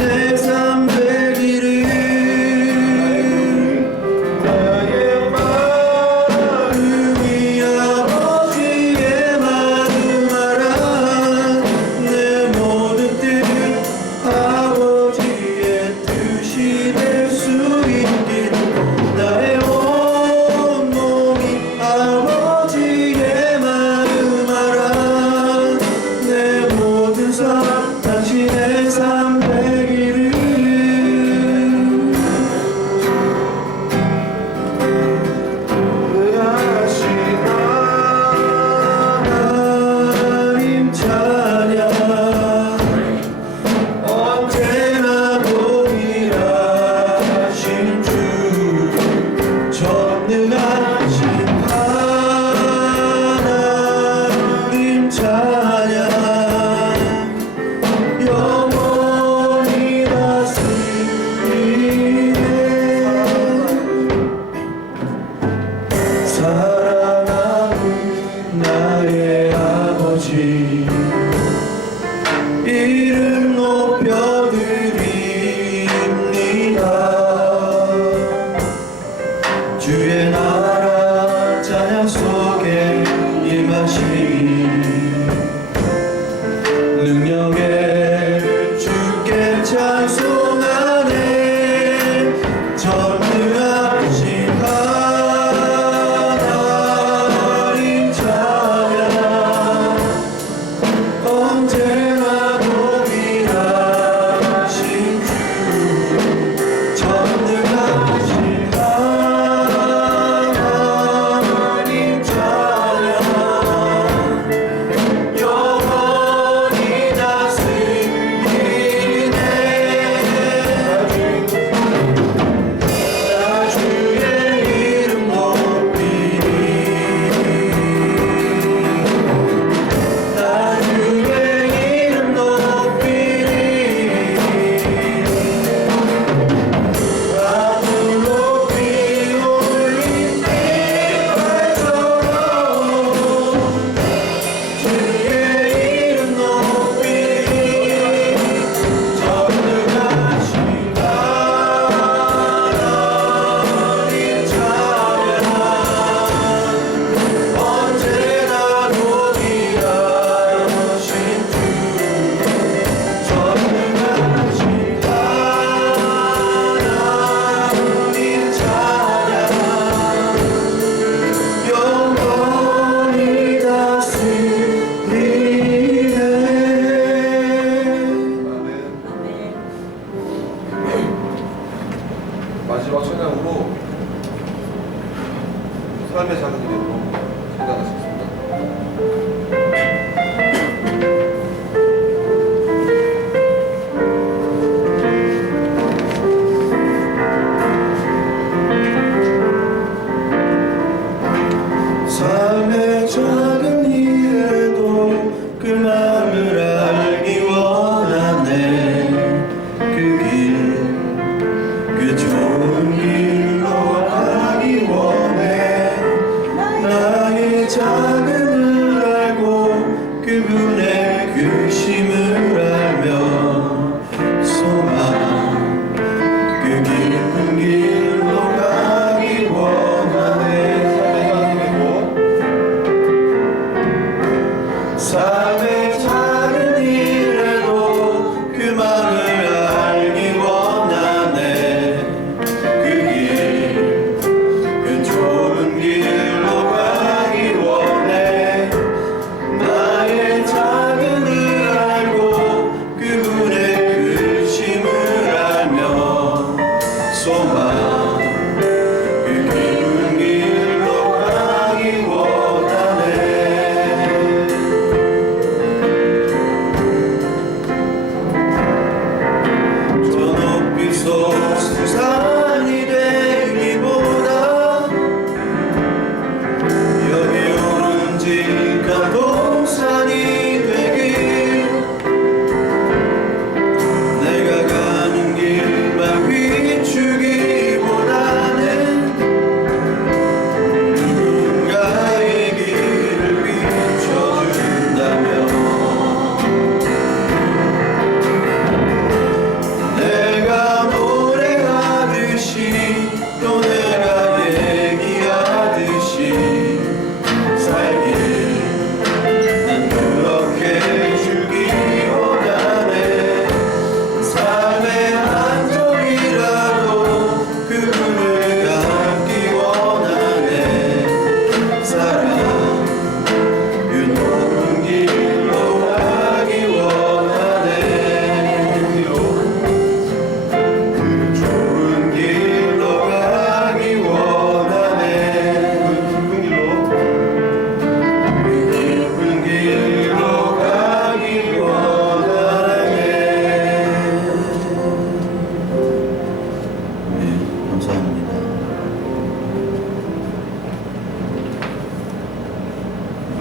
당신의 삶 되기를 나의 마음이 아버지의 마음 알아 내 모든 뜻 아버지의 뜻이 될 수 있기를 나의 온몸이 아버지의 마음 알아 내 모든 삶 당신의 삶 되기를 의하신 하나님 찬양 언제나 동일하신 주 전능하신 하나님 찬양 영원히 다스리네 사랑하는 나의 아버지 이름 높여드립니다 주의 나라 찬양 속에 임하시니 능력에 주께 찬송하네 전능하신 하나님 찬양 언제나 동일하신 주 전능하신 하나님 찬양 영원히 다스리네 나 주의 이름 높이니 나 주의 이름 높이니 하늘 높이 올린 빛발처럼 주의 이름 높이니 전능하신 하나님 찬양 언제나 동일하신 주 전능하신 하나님 찬양 영원히 다스리네 마지막 찬양으로 삶의 작은 일로 찬양하셨습니다. 삶의 작은 일에도 그 맘을 알기 원하네 그 좋은 길로 가기 원해 나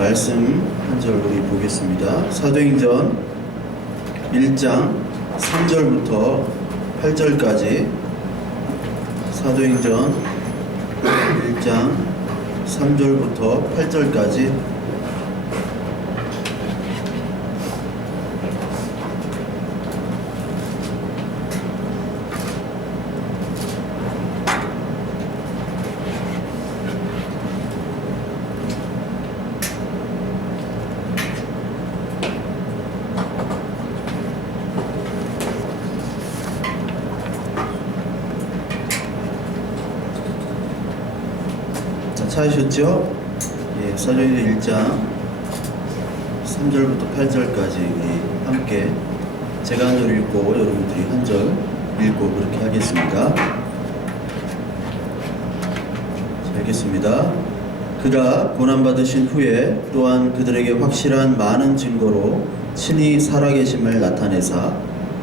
말씀 한 절 우리 보겠습니다. 사도행전 1장 3절부터 8절까지 사도행전 1장 3절부터 8절까지 찾으셨죠? 예, 사도행전 1장 3절부터 8절까지 우리 함께 제가 한 절 읽고 여러분들이 한 절 읽고 그렇게 하겠습니다. 자, 읽겠습니다. 그가 고난받으신 후에 또한 그들에게 확실한 많은 증거로 친히 살아계심을 나타내사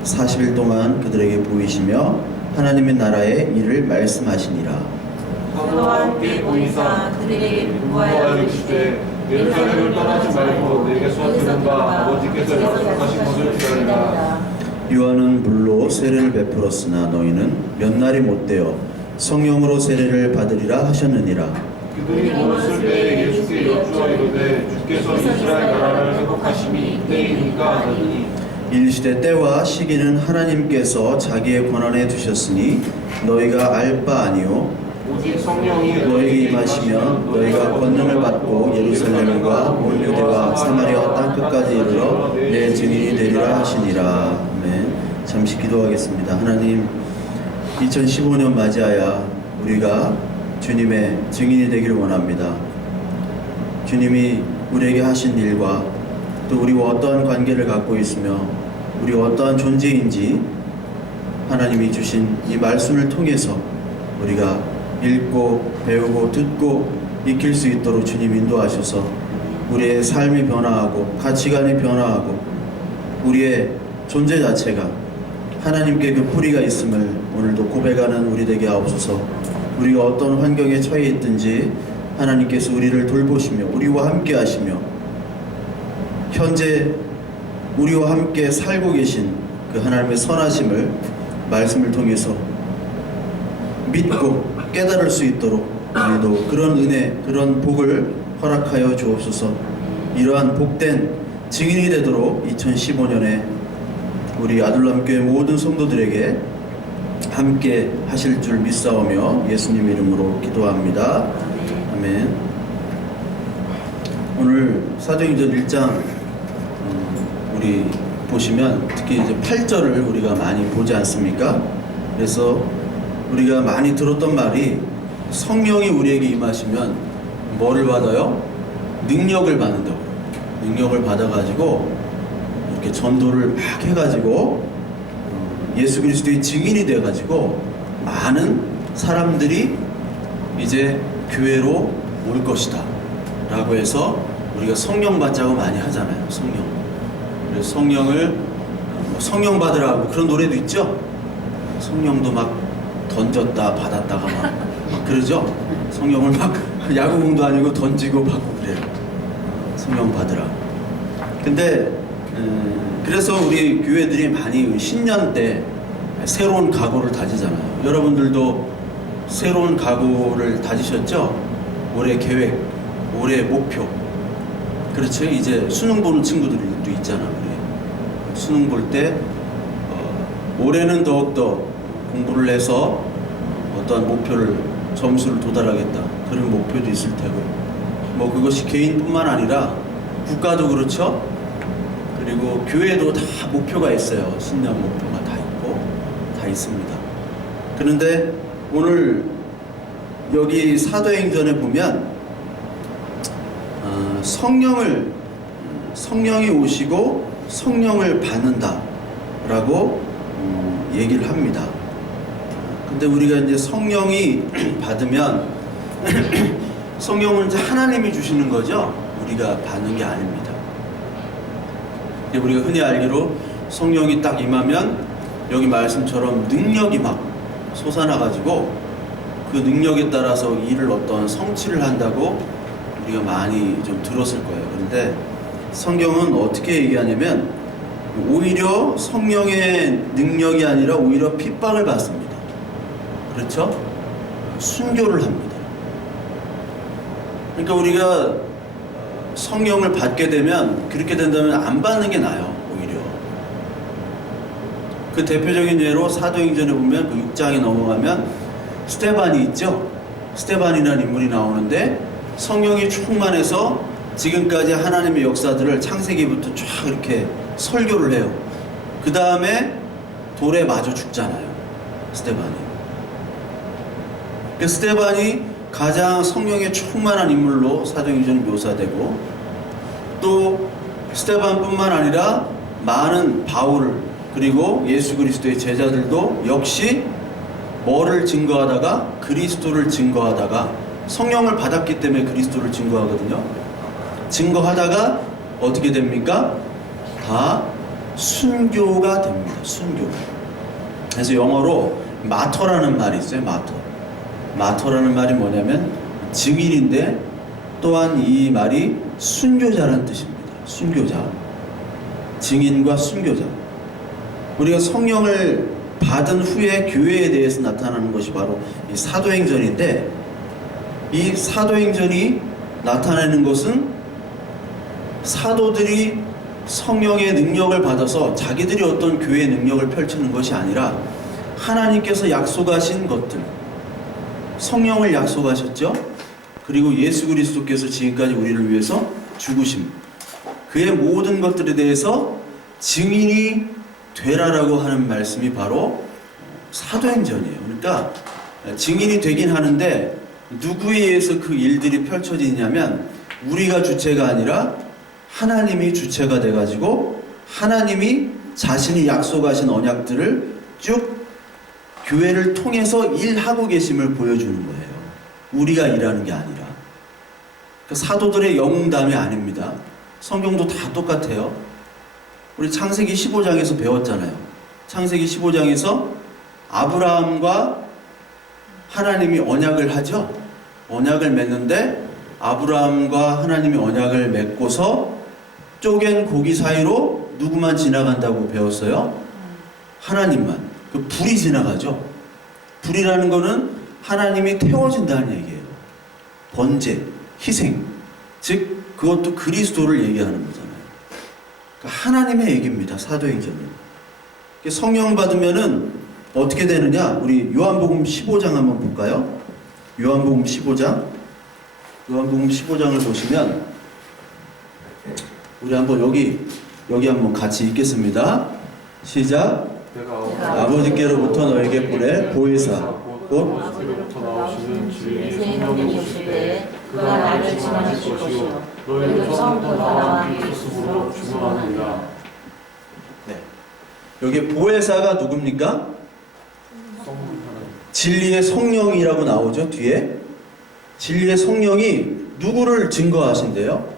40일 동안 그들에게 보이시며 하나님의 나라의 일을 말씀하시니라. 사도와 함께 보이사 그들에게 부하여 이르시되 예루살렘을 떠나지 말고 내게서 들은 바 아버지께서 약속하신 것을 기다리라. 요한은 물로 세례를 베풀었으나 너희는 몇 날이 못되어 성령으로 세례를 받으리라 하셨느니라. 그들이 물었을 때 예수께 여쭈어 이르되 주께서 이스라엘 나라를 회복하심이 이때이니까 하더니 일시대 때와 시기는 하나님께서 자기의 권한에 두셨으니 너희가 알 바 아니요 오직 성령이 너희에게 임하시면 너희가 권능을 받고 예루살렘과 온 유대와 사마리아 땅끝까지 이르러 내 증인이 되리라 하시니라. 아멘. 잠시 기도하겠습니다. 하나님, 2015년 맞이하여 우리가 주님의 증인이 되기를 원합니다. 주님이 우리에게 하신 일과 또 우리와 어떠한 관계를 갖고 있으며 우리 어떠한 존재인지 하나님이 주신 이 말씀을 통해서 우리가 읽고 배우고 듣고 익힐 수 있도록 주님 인도하셔서 우리의 삶이 변화하고 가치관이 변화하고 우리의 존재 자체가 하나님께 그 뿌리가 있음을 오늘도 고백하는 우리 되게 하옵소서. 우리가 어떤 환경에 처해 있든지 하나님께서 우리를 돌보시며 우리와 함께 하시며 현재 우리와 함께 살고 계신 그 하나님의 선하심을 말씀을 통해서 믿고 깨달을 수 있도록 우리도 그런 은혜, 그런 복을 허락하여 주옵소서. 이러한 복된 증인이 되도록 2015년에 우리 아둘람교회 모든 성도들에게 함께 하실 줄 믿사오며 예수님 이름으로 기도합니다. 아멘. 오늘 사도행전 1장 우리 보시면 특히 이제 8절을 우리가 많이 보지 않습니까? 그래서 우리가 많이 들었던 말이 성령이 우리에게 임하시면 뭐를 받아요? 능력을 받는다고. 능력을 받아가지고 이렇게 전도를 막 해가지고 예수 그리스도의 증인이 돼가지고 많은 사람들이 이제 교회로 올 것이다 라고 해서 우리가 성령 받자고 많이 하잖아요. 성령. 그래서 성령을 성령 받으라고 그런 노래도 있죠. 성령도 막 던졌다 받았다가 막 그러죠. 성령을 막 야구공도 아니고 던지고 받고 그래요. 성령 받으라. 근데 그래서 우리 교회들이 많이 신년 때 새로운 각오를 다지잖아요. 여러분들도 새로운 각오를 다지셨죠? 올해 계획, 올해 목표. 그렇죠? 이제 수능 보는 친구들도 있잖아. 우리. 수능 볼 때 올해는 더욱더 공부를 해서 어떠한 목표를 점수를 도달하겠다 그런 목표도 있을 테고 뭐 그것이 개인뿐만 아니라 국가도 그렇죠. 그리고 교회도 다 목표가 있어요. 신년 목표가 다 있고 다 있습니다. 그런데 오늘 여기 사도행전에 보면 성령이 오시고 성령을 받는다라고 얘기를 합니다. 근데 우리가 이제 성령이 받으면 성령은 이제 하나님이 주시는 거죠. 우리가 받는 게 아닙니다. 우리가 흔히 알기로 성령이 딱 임하면 여기 말씀처럼 능력이 막 솟아나가지고 그 능력에 따라서 일을 어떤 성취를 한다고 우리가 많이 좀 들었을 거예요. 그런데 성경은 어떻게 얘기하냐면 오히려 성령의 능력이 아니라 오히려 핍박을 받습니다. 그렇죠? 순교를 합니다. 그러니까 우리가 성령을 받게 되면, 그렇게 된다면 안 받는 게 나아요. 오히려 그 대표적인 예로 사도행전에 보면 그 6장에 넘어가면 스데반이 있죠. 스데반이라는 인물이 나오는데 성령이 충만해서 지금까지 하나님의 역사들을 창세기부터 쫙 이렇게 설교를 해요. 그 다음에 돌에 맞아 죽잖아요. 스데반이. 그 스데반이 가장 성령에 충만한 인물로 사도행전이 묘사되고, 또 스데반뿐만 아니라 많은 바울 그리고 예수 그리스도의 제자들도 역시 뭐를 증거하다가? 그리스도를 증거하다가, 성령을 받았기 때문에 그리스도를 증거하거든요. 증거하다가 어떻게 됩니까? 다 순교가 됩니다. 순교. 그래서 영어로 마터라는 말이 있어요. 마터라는 말이 뭐냐면 증인인데, 또한 이 말이 순교자라는 뜻입니다. 순교자. 증인과 순교자. 우리가 성령을 받은 후에 교회에 대해서 나타나는 것이 바로 이 사도행전인데, 이 사도행전이 나타내는 것은 사도들이 성령의 능력을 받아서 자기들이 어떤 교회의 능력을 펼치는 것이 아니라 하나님께서 약속하신 것들, 성령을 약속하셨죠. 그리고 예수 그리스도께서 지금까지 우리를 위해서 죽으심, 그의 모든 것들에 대해서 증인이 되라라고 하는 말씀이 바로 사도행전이에요. 그러니까 증인이 되긴 하는데 누구에 의해서 그 일들이 펼쳐지냐면 우리가 주체가 아니라 하나님이 주체가 돼가지고 하나님이 자신이 약속하신 언약들을 쭉 교회를 통해서 일하고 계심을 보여주는 거예요. 우리가 일하는 게 아니라. 그 사도들의 영웅담이 아닙니다. 성경도 다 똑같아요. 우리 창세기 15장에서 배웠잖아요. 창세기 15장에서 아브라함과 하나님이 언약을 하죠. 언약을 맺는데 아브라함과 하나님이 언약을 맺고서 쪼갠 고기 사이로 누구만 지나간다고 배웠어요? 하나님만. 그 불이 지나가죠. 불이라는 거는 하나님이 태워진다는 얘기예요. 번제, 희생. 즉 그것도 그리스도를 얘기하는 거잖아요. 그러니까 하나님의 얘기입니다. 사도행전은. 성령 받으면은 어떻게 되느냐? 우리 요한복음 15장 한번 볼까요? 요한복음 15장. 요한복음 15장을 보시면 우리 한번 여기 한번 같이 읽겠습니다. 시작. 아버지께로부터 너에게 보낼 보혜사 곧 아버지로부터 나오시는 주의 성령이 오실 때 그가 나를 증언하실 것이요 너희도 처음부터 나와 함께 있음으로 주문하느니라. 네. 여기 보혜사가 누굽니까? 진리의 성령이라고 나오죠. 뒤에 진리의 성령이 누구를 증거하신대요?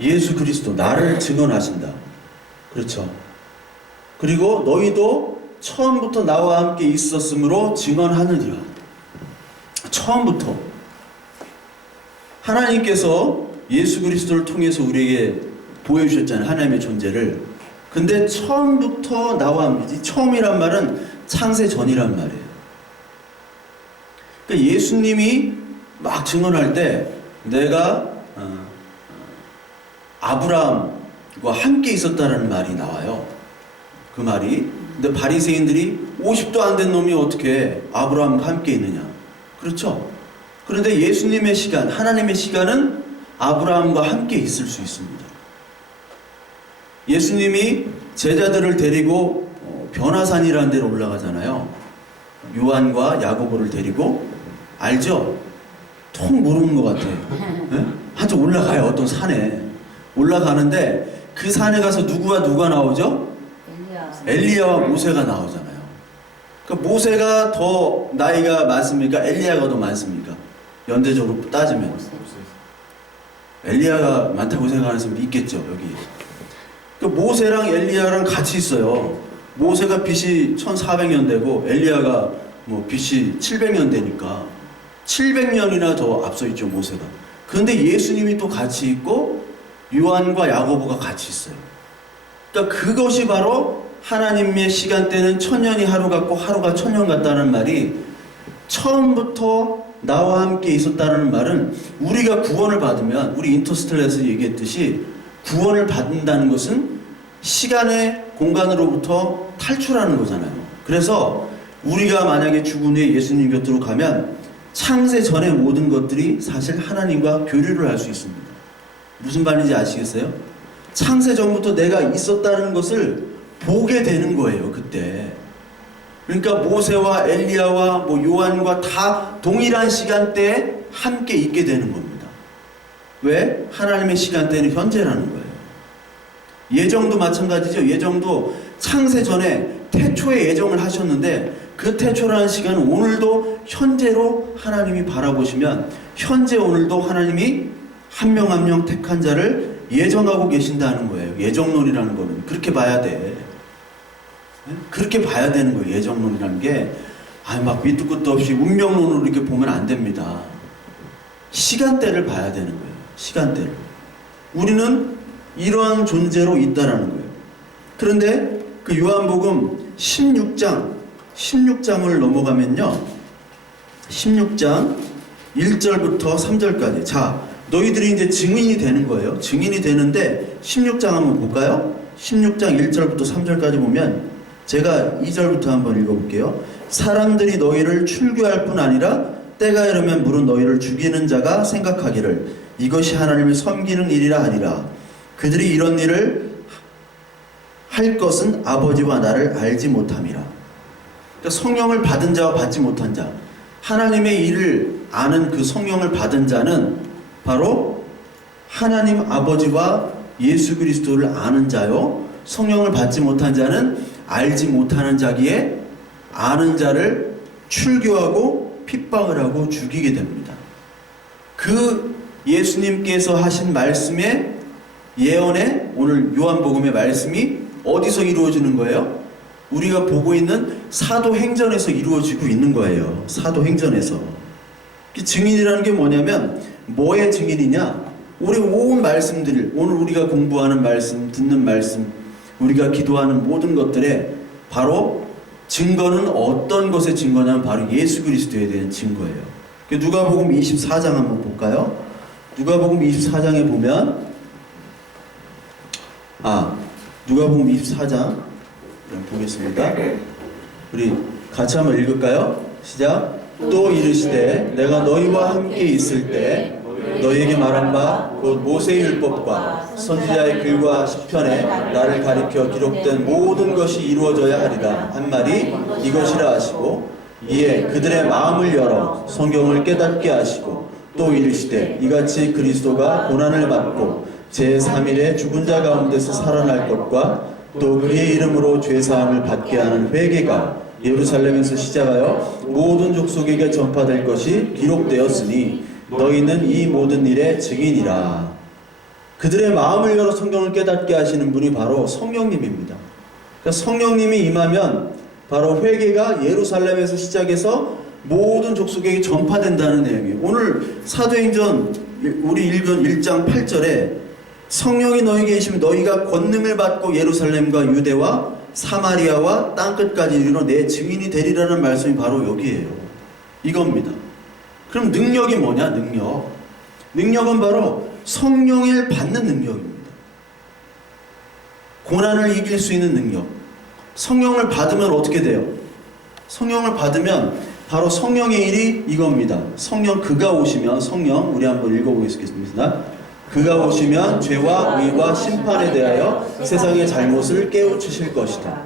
예수 그리스도, 나를 증언하신다. 그렇죠. 그리고 너희도 처음부터 나와 함께 있었으므로 증언하느니라. 처음부터 하나님께서 예수 그리스도를 통해서 우리에게 보여주셨잖아요. 하나님의 존재를. 근데 처음부터 나와 함께, 처음이란 말은 창세 전이란 말이에요. 그러니까 예수님이 막 증언할 때 내가 아브라함과 함께 있었다는 말이 나와요. 그 말이. 근데 바리새인들이 50도 안 된 놈이 어떻게 아브라함과 함께 있느냐. 그렇죠. 그런데 예수님의 시간, 하나님의 시간은 아브라함과 함께 있을 수 있습니다. 예수님이 제자들을 데리고 변화산이라는 데로 올라가잖아요. 요한과 야고보를 데리고. 알죠? 통 모르는 것 같아요. 네? 한쪽 올라가요. 어떤 산에 올라가는데 그 산에 가서 누가 나오죠? 엘리야와 모세가 나오잖아요. 그러니까 모세가 더 나이가 많습니까? 엘리야가 더 많습니까? 연대적으로 따지면 엘리야가 많다고 생각하는 사람이 있겠죠. 여기. 그러니까 모세랑 엘리야랑 같이 있어요. 모세가 BC 1400년 되고 엘리야가 뭐 BC 700년 되니까 700년이나 더 앞서 있죠. 모세가. 그런데 예수님이 또 같이 있고 요한과 야고보가 같이 있어요. 그러니까 그것이 바로 하나님의 시간대는 천년이 하루 같고 하루가 천년 같다는 말이 처음부터 나와 함께 있었다는 말은 우리가 구원을 받으면 우리 인터스텔라에서 얘기했듯이 구원을 받는다는 것은 시간의 공간으로부터 탈출하는 거잖아요. 그래서 우리가 만약에 죽은 후에 예수님 곁으로 가면 창세 전의 모든 것들이 사실 하나님과 교류를 할 수 있습니다. 무슨 말인지 아시겠어요? 창세 전부터 내가 있었다는 것을 보게 되는 거예요, 그때. 그러니까 모세와 엘리야와 뭐 요한과 다 동일한 시간대에 함께 있게 되는 겁니다. 왜? 하나님의 시간대는 현재라는 거예요. 예정도 마찬가지죠. 예정도 창세 전에 태초에 예정을 하셨는데 그 태초라는 시간은 오늘도 현재로 하나님이 바라보시면 현재 오늘도 하나님이 한 명 한 명 택한 자를 예정하고 계신다는 거예요. 예정론이라는 거는 그렇게 봐야 돼. 그렇게 봐야 되는 거예요. 예정론이라는 게 막 밑도 끝도 없이 운명론으로 이렇게 보면 안 됩니다. 시간대를 봐야 되는 거예요. 시간대를. 우리는 이러한 존재로 있다라는 거예요. 그런데 그 요한복음 16장을 넘어가면요. 16장 1절부터 3절까지. 자, 너희들이 이제 증인이 되는 거예요. 증인이 되는데 16장 한번 볼까요? 16장 1절부터 3절까지 보면 제가 2절부터 한번 읽어볼게요. 사람들이 너희를 출교할 뿐 아니라 때가 이르면 물은 너희를 죽이는 자가 생각하기를 이것이 하나님을 섬기는 일이라 하니라. 그들이 이런 일을 할 것은 아버지와 나를 알지 못함이라. 그러니까 성령을 받은 자와 받지 못한 자, 하나님의 일을 아는 그 성령을 받은 자는 바로 하나님 아버지와 예수 그리스도를 아는 자요, 성령을 받지 못한 자는 알지 못하는 자기에 아는 자를 출교하고 핍박을 하고 죽이게 됩니다. 그 예수님께서 하신 말씀의 예언에 오늘 요한복음의 말씀이 어디서 이루어지는 거예요? 우리가 보고 있는 사도행전에서 이루어지고 있는 거예요. 사도행전에서. 증인이라는 게 뭐냐면 뭐의 증인이냐? 우리 온 말씀들, 오늘 우리가 공부하는 말씀, 듣는 말씀, 우리가 기도하는 모든 것들에 바로 증거는 어떤 것의 증거냐면 바로 예수 그리스도에 대한 증거예요. 누가복음 24장 한번 볼까요? 누가복음 24장에 보면 누가복음 24장 보겠습니다. 우리 같이 한번 읽을까요? 시작. 또 이르시되 내가 너희와 함께 있을 때 너희에게 말한 바 곧 모세의 율법과 선지자의 글과 시편에 나를 가리켜 기록된 모든 것이 이루어져야 하리라 한 말이 이것이라 하시고 이에 그들의 마음을 열어 성경을 깨닫게 하시고 또 이르시되 이같이 그리스도가 고난을 받고 제3일에 죽은 자 가운데서 살아날 것과 또 그의 이름으로 죄사함을 받게 하는 회개가 예루살렘에서 시작하여 모든 족속에게 전파될 것이 기록되었으니 너희는 이 모든 일의 증인이라. 그들의 마음을 열어 성경을 깨닫게 하시는 분이 바로 성령님입니다. 그러니까 성령님이 임하면 바로 회개가 예루살렘에서 시작해서 모든 족속에게 전파된다는 내용이에요. 오늘 사도행전 우리 읽은 1장 8절에 성령이 너희에게 계시면 너희가 권능을 받고 예루살렘과 유대와 사마리아와 땅끝까지 이르러 내 증인이 되리라는 말씀이 바로 여기에요. 이겁니다. 그럼 능력이 뭐냐? 능력은 바로 성령을 받는 능력입니다. 고난을 이길 수 있는 능력. 성령을 받으면 어떻게 돼요? 성령을 받으면 바로 성령의 일이 이겁니다. 성령 그가 오시면, 성령 우리 한번 읽어보겠습니다. 그가 오시면 죄와 의와 심판에 대하여 세상의 잘못을 깨우치실 것이다.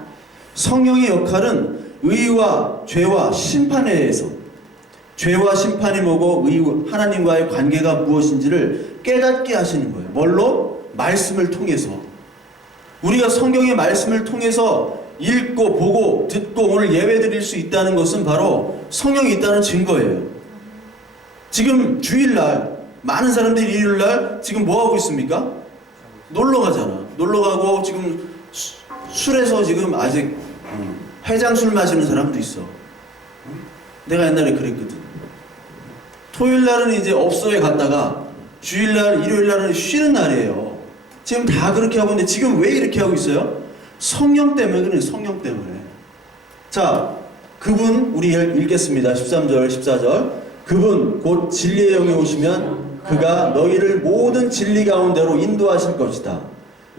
성령의 역할은 의와 죄와 심판에 대해서, 죄와 심판이 뭐고 하나님과의 관계가 무엇인지를 깨닫게 하시는 거예요. 뭘로? 말씀을 통해서. 우리가 성경의 말씀을 통해서 읽고 보고 듣고 오늘 예배 드릴 수 있다는 것은 바로 성령이 있다는 증거예요. 지금 주일날 많은 사람들이 일요일날 지금 뭐하고 있습니까? 놀러 가잖아. 놀러 가고 지금 술에서 지금 아직 해장술 마시는 사람도 있어. 내가 옛날에 그랬거든. 토요일날은 이제 업소에 갔다가 주일날, 일요일날은 쉬는 날이에요. 지금 다 그렇게 하고 있는데 지금 왜 이렇게 하고 있어요? 성령 때문에 그래요. 성령 때문에. 자, 그분 우리 읽겠습니다. 13절, 14절. 그분 곧 진리의 영이 오시면 그가 너희를 모든 진리 가운데로 인도하실 것이다.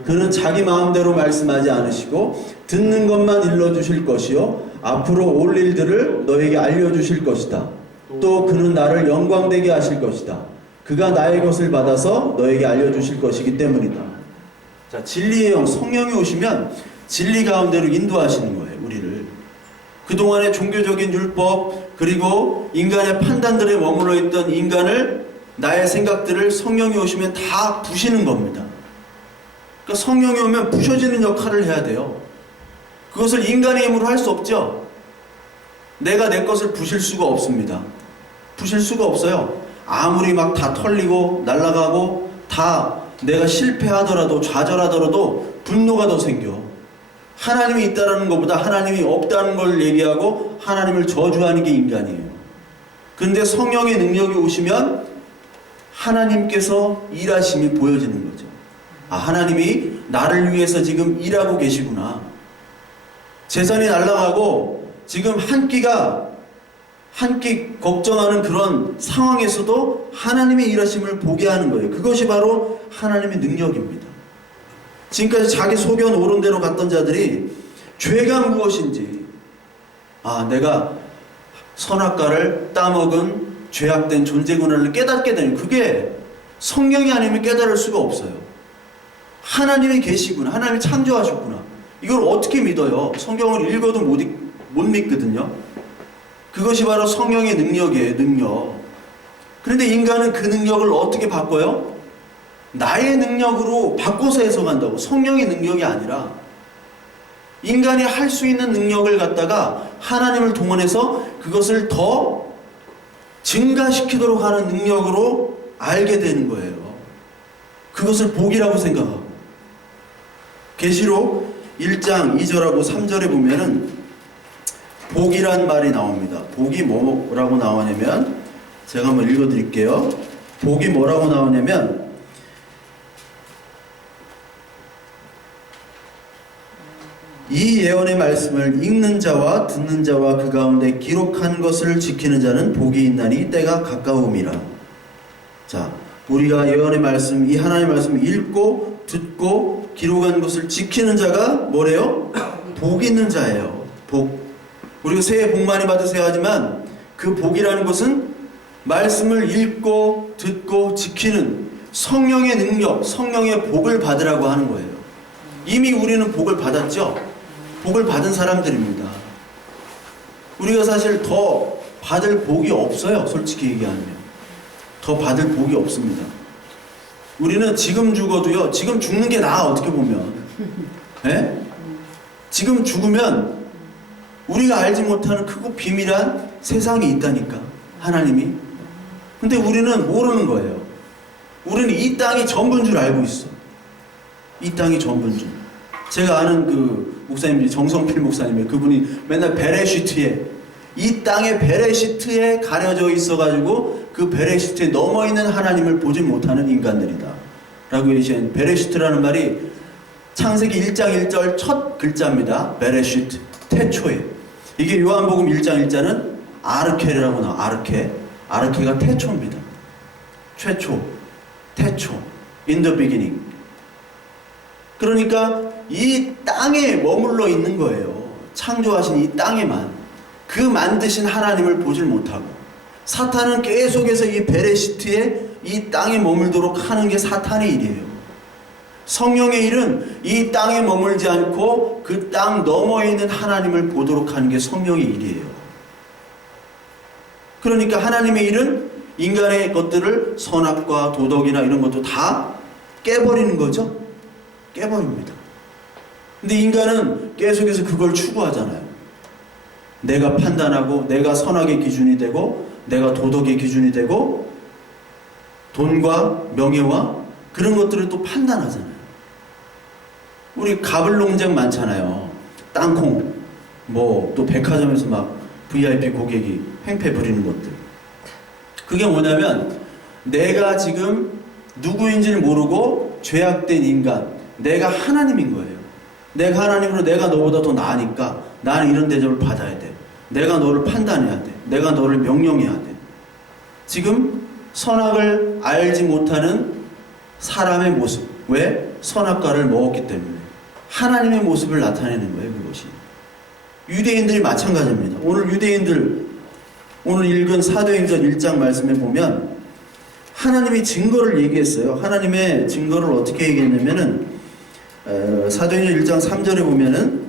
그는 자기 마음대로 말씀하지 않으시고 듣는 것만 일러주실 것이요 앞으로 올 일들을 너에게 알려주실 것이다. 또 그는 나를 영광되게 하실 것이다. 그가 나의 것을 받아서 너에게 알려주실 것이기 때문이다. 자, 진리의 영, 성령이 오시면 진리 가운데로 인도하시는 거예요, 우리를. 그동안의 종교적인 율법, 그리고 인간의 판단들에 머물러 있던 인간을, 나의 생각들을 성령이 오시면 다 부시는 겁니다. 그러니까 성령이 오면 부셔지는 역할을 해야 돼요. 그것을 인간의 힘으로 할 수 없죠. 내가 내 것을 부실 수가 없습니다. 부실 수가 없어요. 아무리 막 다 털리고 날아가고 다 내가 실패하더라도 좌절하더라도 분노가 더 생겨. 하나님이 있다라는 것보다 하나님이 없다는 걸 얘기하고 하나님을 저주하는 게 인간이에요. 그런데 성령의 능력이 오시면 하나님께서 일하심이 보여지는 거죠. 아, 하나님이 나를 위해서 지금 일하고 계시구나. 재산이 날아가고 지금 한 끼 걱정하는 그런 상황에서도 하나님의 일하심을 보게 하는 거예요. 그것이 바로 하나님의 능력입니다. 지금까지 자기 소견 옳은 대로 갔던 자들이 죄가 무엇인지, 아, 내가 선악과를 따먹은 죄악된 존재구나를 깨닫게 되는, 그게 성령이 아니면 깨달을 수가 없어요. 하나님이 계시구나, 하나님이 창조하셨구나. 이걸 어떻게 믿어요? 성경을 읽어도 못 믿거든요. 그것이 바로 성령의 능력이에요, 능력. 그런데 인간은 그 능력을 어떻게 바꿔요? 나의 능력으로 바꿔서 해석한다고. 성령의 능력이 아니라 인간이 할 수 있는 능력을 갖다가 하나님을 동원해서 그것을 더 증가시키도록 하는 능력으로 알게 되는 거예요. 그것을 복이라고 생각하고. 계시록 1장 2절하고 3절에 보면은 복이란 말이 나옵니다. 복이 뭐라고 나오냐면, 제가 한번 읽어드릴게요. 복이 뭐라고 나오냐면, 이 예언의 말씀을 읽는 자와 듣는 자와 그 가운데 기록한 것을 지키는 자는 복이 있나니 때가 가까움이라. 자, 우리가 예언의 말씀, 이 하나님의 말씀을 읽고 듣고 기록한 것을 지키는 자가 뭐래요? 복 있는 자예요. 복. 우리가 새해 복 많이 받으세요 하지만 그 복이라는 것은 말씀을 읽고 듣고 지키는 성령의 능력, 성령의 복을 받으라고 하는 거예요. 이미 우리는 복을 받았죠? 복을 받은 사람들입니다. 우리가 사실 더 받을 복이 없어요. 솔직히 얘기하면. 더 받을 복이 없습니다. 우리는 지금 죽어도요, 지금 죽는 게 나아, 어떻게 보면. 예? 지금 죽으면 우리가 알지 못하는 크고 비밀한 세상이 있다니까, 하나님이. 근데 우리는 모르는 거예요. 우리는 이 땅이 전부인 줄 알고 있어. 이 땅이 전부인 줄. 제가 아는 그 목사님, 정성필 목사님이에요. 그분이 맨날 베레시트에, 이 땅의 베레시트에 가려져 있어가지고 그 베레시트에 넘어있는 하나님을 보지 못하는 인간들이다 라고 얘기하는. 베레시트라는 말이 창세기 1장 1절 첫 글자입니다. 베레시트, 태초에. 이게 요한복음 1장 1자는 아르케라고 나와. 아르케가 태초입니다. 최초, 태초, in the beginning. 그러니까 이 땅에 머물러 있는 거예요. 창조하신 이 땅에만. 그 만드신 하나님을 보질 못하고, 사탄은 계속해서 이 베레시트에, 이 땅에 머물도록 하는 게 사탄의 일이에요. 성령의 일은 이 땅에 머물지 않고 그 땅 너머에 있는 하나님을 보도록 하는 게 성령의 일이에요. 그러니까 하나님의 일은 인간의 것들을, 선악과 도덕이나 이런 것도 다 깨버리는 거죠. 깨버립니다. 근데 인간은 계속해서 그걸 추구하잖아요. 내가 판단하고, 내가 선악의 기준이 되고, 내가 도덕의 기준이 되고, 돈과 명예와 그런 것들을 또 판단하잖아요. 우리 가불 농장 많잖아요. 땅콩, 뭐 또 백화점에서 막 VIP 고객이 횡패 부리는 것들. 그게 뭐냐면, 내가 지금 누구인지를 모르고 죄악된 인간, 내가 하나님인 거예요. 내가 하나님으로 내가 너보다 더 나으니까 나는 이런 대접을 받아야 돼. 내가 너를 판단해야 돼. 내가 너를 명령해야 돼. 지금 선악을 알지 못하는 사람의 모습. 왜? 선악과를 먹었기 때문에. 하나님의 모습을 나타내는 거예요, 그것이. 유대인들이 마찬가지입니다. 오늘 유대인들, 오늘 읽은 사도행전 1장 말씀에 보면 하나님이 증거를 얘기했어요. 하나님의 증거를 어떻게 얘기했냐면은 사도행전 1장 3절에 보면은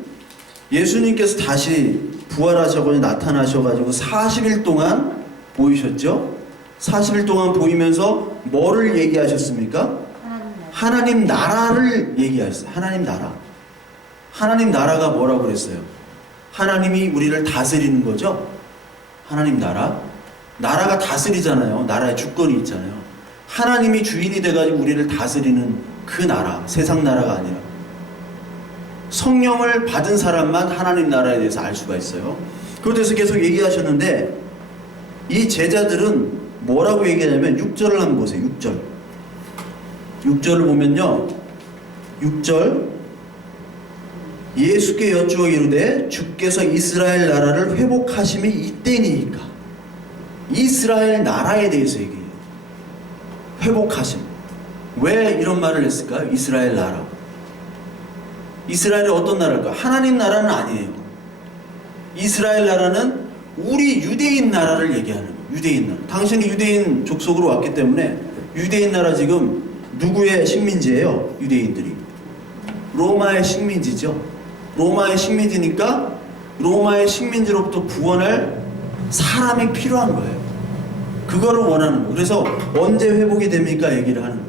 예수님께서 다시 부활하셔가지고 나타나셔가지고 40일 동안 보이셨죠? 40일 동안 보이면서 뭐를 얘기하셨습니까? 하나님 나라를 얘기하셨어요. 하나님 나라. 하나님 나라가 뭐라고 그랬어요? 하나님이 우리를 다스리는 거죠? 하나님 나라. 나라가 다스리잖아요. 나라에 주권이 있잖아요. 하나님이 주인이 돼가지고 우리를 다스리는 그 나라. 세상 나라가 아니라. 성령을 받은 사람만 하나님 나라에 대해서 알 수가 있어요. 그에 대해서 계속 얘기하셨는데 이 제자들은 뭐라고 얘기하냐면 6절을 한번 보세요. 6절. 6절을 보면요. 6절 예수께 여쭈어 이르되 주께서 이스라엘 나라를 회복하심이 이때니까. 이스라엘 나라에 대해서 얘기해요. 회복하심. 왜 이런 말을 했을까요? 이스라엘 나라. 이스라엘이 어떤 나라일까? 하나님 나라는 아니에요. 이스라엘 나라는 우리 유대인 나라를 얘기하는 거예요. 유대인 나라. 당신이 유대인 족속으로 왔기 때문에 유대인 나라 지금 누구의 식민지예요? 유대인들이. 로마의 식민지죠. 로마의 식민지니까 로마의 식민지로부터 구원할 사람이 필요한 거예요. 그거를 원하는 거예요. 그래서 언제 회복이 됩니까? 얘기를 하는 거예요.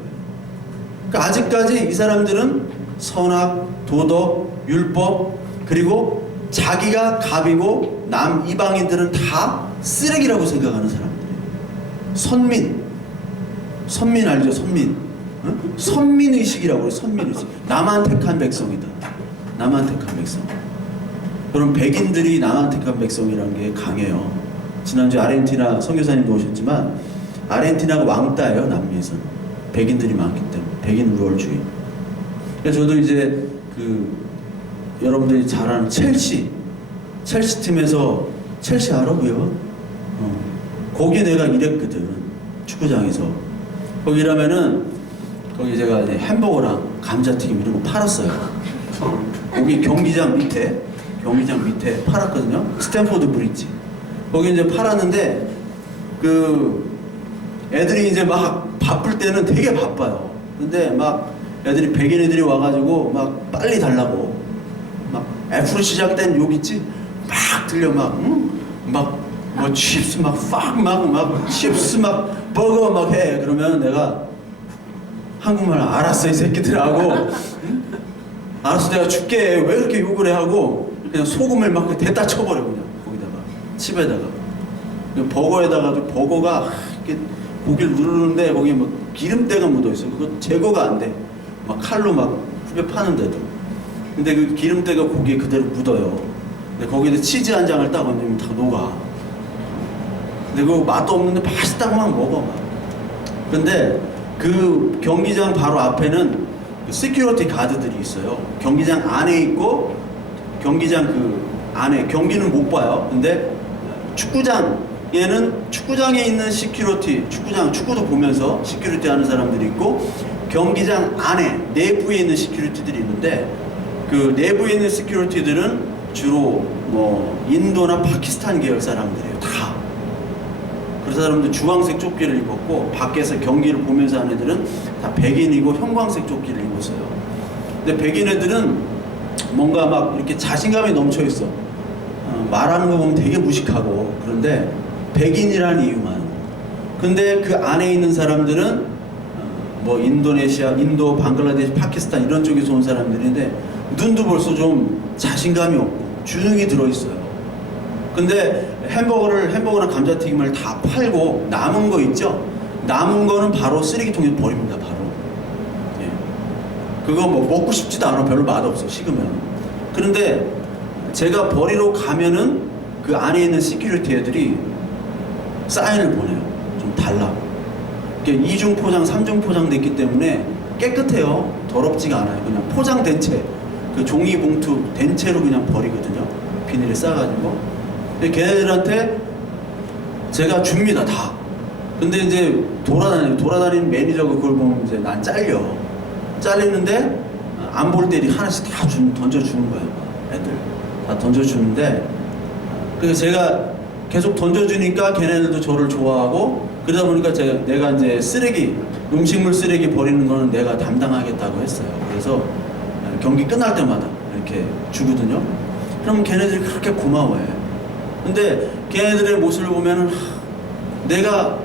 그러니까 아직까지 이 사람들은 선악, 도덕, 율법, 그리고 자기가 갑이고 남 이방인들은 다 쓰레기라고 생각하는 사람들이에요. 선민 알죠? 선민. 응? 선민의식이라고 해요. 선민의식. 나만 택한 백성이다. 나만 택한 백성. 그럼 백인들이 나만 택한 백성이라는 게 강해요. 지난주에 아르헨티나 선교사님도 오셨지만 아르헨티나가 왕따예요. 남미에서는. 백인들이 많기 때문에. 백인 우월주의. 그래서 저도 이제 여러분들이 잘 아는 첼시 팀에서 첼시 알아? 왜요? 거기 내가 일했거든. 축구장에서. 거기 일하면은 거기 제가 이제 햄버거랑 감자튀김 이런 거 팔았어요. 거기 경기장 밑에 팔았거든요. 스탠포드 브릿지. 거기 이제 팔았는데 애들이 이제 막 바쁠 때는 되게 바빠요. 근데 막 애들이 백인 애들이 와가지고 막 빨리 달라고 막 F로 시작된 욕 있지? 막 들려 막 칩스 막 칩스 막 버거 막 해. 그러면 내가 한국말 알았어 이 새끼들하고 알았어 내가 줄게 왜 그렇게 욕을 해 하고 그냥 소금을 막 대다 쳐버려 그냥 거기다가 칩에다가 버거에다가 버거가 이렇게 고기를 누르는데 거기 막 기름때가 묻어있어. 그거 제거가 안 돼. 막 칼로 막 후벼 파는데도. 근데 그 기름때가 고기에 그대로 묻어요. 근데 거기에 치즈 한 장을 딱 얹으면 다 녹아. 근데 그거 맛도 없는데 맛있다고 막 먹어. 막. 근데 그 경기장 바로 앞에는 그 시큐리티 가드들이 있어요. 경기장 안에 있고 경기장 그 안에 경기는 못 봐요. 근데 축구장에는 축구장에 있는 시큐리티, 축구도 보면서 시큐리티 하는 사람들이 있고 경기장 안에 내부에 있는 시큐리티들이 있는데 그 내부에 있는 시큐리티들은 주로 뭐 인도나 파키스탄 계열 사람들이에요. 다. 그 사람들 주황색 조끼를 입었고 밖에서 경기를 보면서 하는 애들은 다 백인이고 형광색 조끼를 입었어요. 근데 백인 애들은 뭔가 막 이렇게 자신감이 넘쳐 있어. 말하는 거 보면 되게 무식하고 그런데 백인이라는 이유만. 근데 그 안에 있는 사람들은 뭐 인도네시아, 인도, 방글라데시, 파키스탄 이런 쪽에서 온 사람들인데 눈도 벌써 좀 자신감이 없고 주눅이 들어있어요. 근데 햄버거나 감자튀김을 다 팔고 남은 거 있죠? 남은 거는 바로 쓰레기통에 버립니다. 바로. 예. 그거 뭐 먹고 싶지도 않아. 별로 맛없어. 식으면. 그런데 제가 버리러 가면은 그 안에 있는 시큐리티 애들이 사인을 보내요. 좀 달라고. 이중 포장, 삼중 포장됐기 때문에 깨끗해요. 더럽지가 않아요. 그냥 포장된 채, 그 종이 봉투 된 채로 그냥 버리거든요. 비닐에 싸가지고. 근데 걔네들한테 제가 줍니다, 다. 근데 이제 돌아다니는 매니저가 그걸 보면 이제 난 잘리는데 안 볼 때 하나씩 다 던져주는 거예요. 애들 다 던져주는데, 그래서 제가 계속 던져주니까 걔네들도 저를 좋아하고, 그러다 보니까 내가 이제 음식물 쓰레기 버리는 거는 내가 담당하겠다고 했어요. 그래서 경기 끝날 때마다 이렇게 주거든요. 그럼 걔네들이 그렇게 고마워해. 근데 걔네들의 모습을 보면은 내가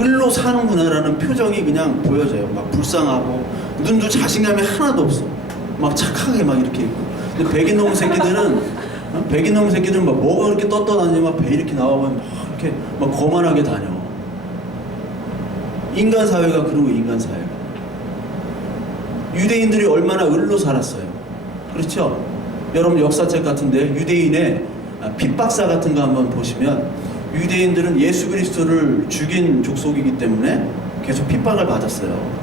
을로 사는구나라는 표정이 그냥 보여져요. 막 불쌍하고, 눈도 자신감이 하나도 없어. 막 착하게 막 이렇게 있고. 근데 백인놈 새끼들은 막 뭐가 그렇게 떳떳한지 막 배 이렇게 나오면 막 이렇게 막 거만하게 다녀. 인간 사회가 그러고, 인간 사회가. 유대인들이 얼마나 을로 살았어요. 그렇죠? 여러분 역사책 같은데 유대인의 핍박사 같은 거 한번 보시면, 유대인들은 예수 그리스도를 죽인 족속이기 때문에 계속 핍박을 받았어요.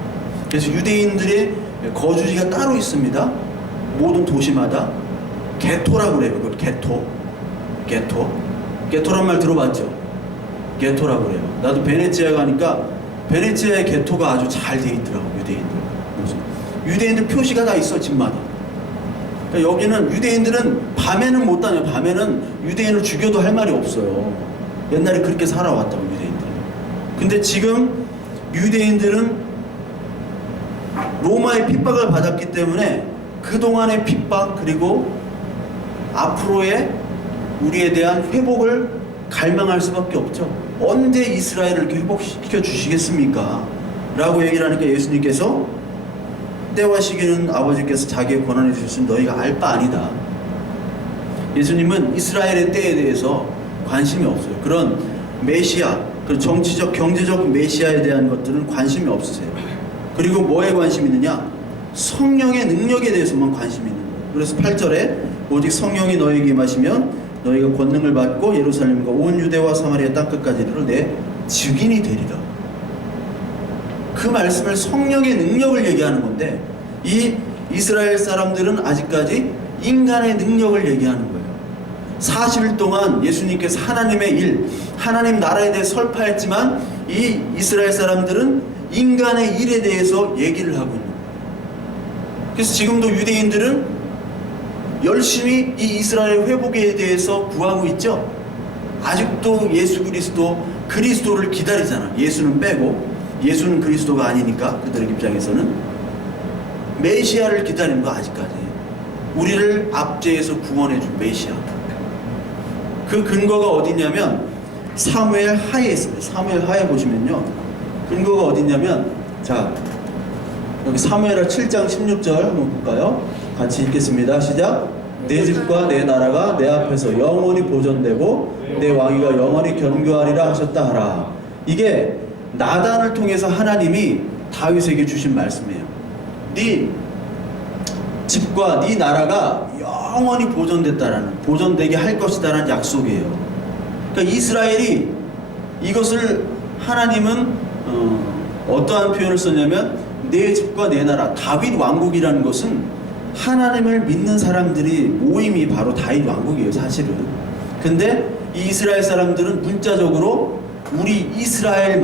그래서 유대인들의 거주지가 따로 있습니다. 모든 도시마다. 게토라고 그래요. 그걸 게토란 말 들어봤죠? 게토라고 그래요. 나도 베네치아 가니까 베네치아의 게토가 아주 잘 돼 있더라고, 유대인들 표시가 다 있어, 집마다. 그러니까 여기는 유대인들은 밤에는 못 다녀. 밤에는 유대인을 죽여도 할 말이 없어요. 옛날에 그렇게 살아왔다고, 유대인들. 근데 지금 유대인들은 로마의 핍박을 받았기 때문에 그동안의 핍박, 그리고 앞으로의 우리에 대한 회복을 갈망할 수밖에 없죠. 언제 이스라엘을 이렇게 회복시켜 주시겠습니까? 라고 얘기를 하니까 예수님께서 때와 시기는 아버지께서 자기의 권한에 주신 너희가 알 바 아니다. 예수님은 이스라엘의 때에 대해서 관심이 없어요. 그런 메시아, 그런 정치적, 경제적 메시아에 대한 것들은 관심이 없으세요. 그리고 뭐에 관심이 있느냐? 성령의 능력에 대해서만 관심이 있는 거예요. 그래서 8절에 오직 성령이 너희에게 임하시면 너희가 권능을 받고 예루살렘과 온 유대와 사마리아 땅끝까지 이르러 내 증인이 되리라. 그 말씀을 성령의 능력을 얘기하는 건데, 이 이스라엘 사람들은 아직까지 인간의 능력을 얘기하는 거예요. 40일 동안 예수님께서 하나님의 일, 하나님 나라에 대해 설파했지만 이 이스라엘 사람들은 인간의 일에 대해서 얘기를 하고 있는 거예요. 그래서 지금도 유대인들은 열심히 이 이스라엘 회복에 대해서 구하고 있죠. 아직도 예수 그리스도를 기다리잖아. 예수는 빼고, 예수는 그리스도가 아니니까 그들의 입장에서는 메시아를 기다리는 거, 아직까지. 우리를 압제해서 구원해 줄 메시아. 그 근거가 어디냐면 사무엘 하에 있습니다. 사무엘 하에 보시면요, 근거가 어디냐면, 자, 여기 사무엘하 7장 16절 한번 볼까요? 같이 읽겠습니다. 시작. 내 집과 내 나라가 내 앞에서 영원히 보존되고 내 왕위가 영원히 견고하리라 하셨다 하라. 이게 나단을 통해서 하나님이 다윗에게 주신 말씀이에요. 네 집과 네 나라가 영원히 보존되게 할 것이다라는 약속이에요. 그러니까 이스라엘이 이것을, 하나님은 어떠한 표현을 썼냐면 내 집과 내 나라, 다윗 왕국이라는 것은 하나님을 믿는 사람들이 모임이 바로 다윗 왕국이에요, 사실은. 근데 이 이스라엘 사람들은 문자적으로 우리 이스라엘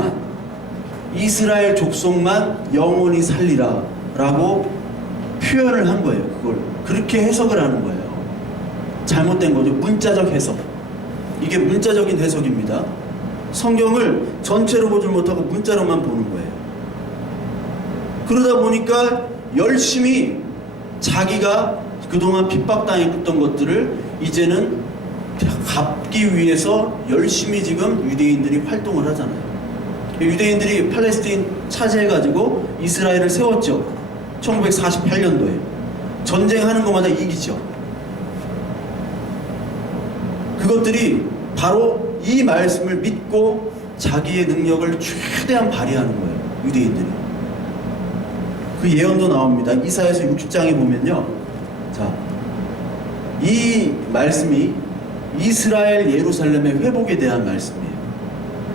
족속만 영원히 살리라 라고 표현을 한 거예요. 그걸 그렇게 해석을 하는 거예요. 잘못된 거죠. 문자적 해석. 이게 문자적인 해석입니다. 성경을 전체로 보지 못하고 문자로만 보는 거예요. 그러다 보니까 열심히 자기가 그동안 핍박당했던 것들을 이제는 갚기 위해서 열심히 지금 유대인들이 활동을 하잖아요. 유대인들이 팔레스타인 차지해가지고 이스라엘을 세웠죠. 1948년도에. 전쟁하는 것마다 이기죠. 그것들이 바로 이 말씀을 믿고 자기의 능력을 최대한 발휘하는 거예요, 유대인들이. 그 예언도 나옵니다. 이사야서 60장에 보면요, 자, 이 말씀이 이스라엘 예루살렘의 회복에 대한 말씀이에요.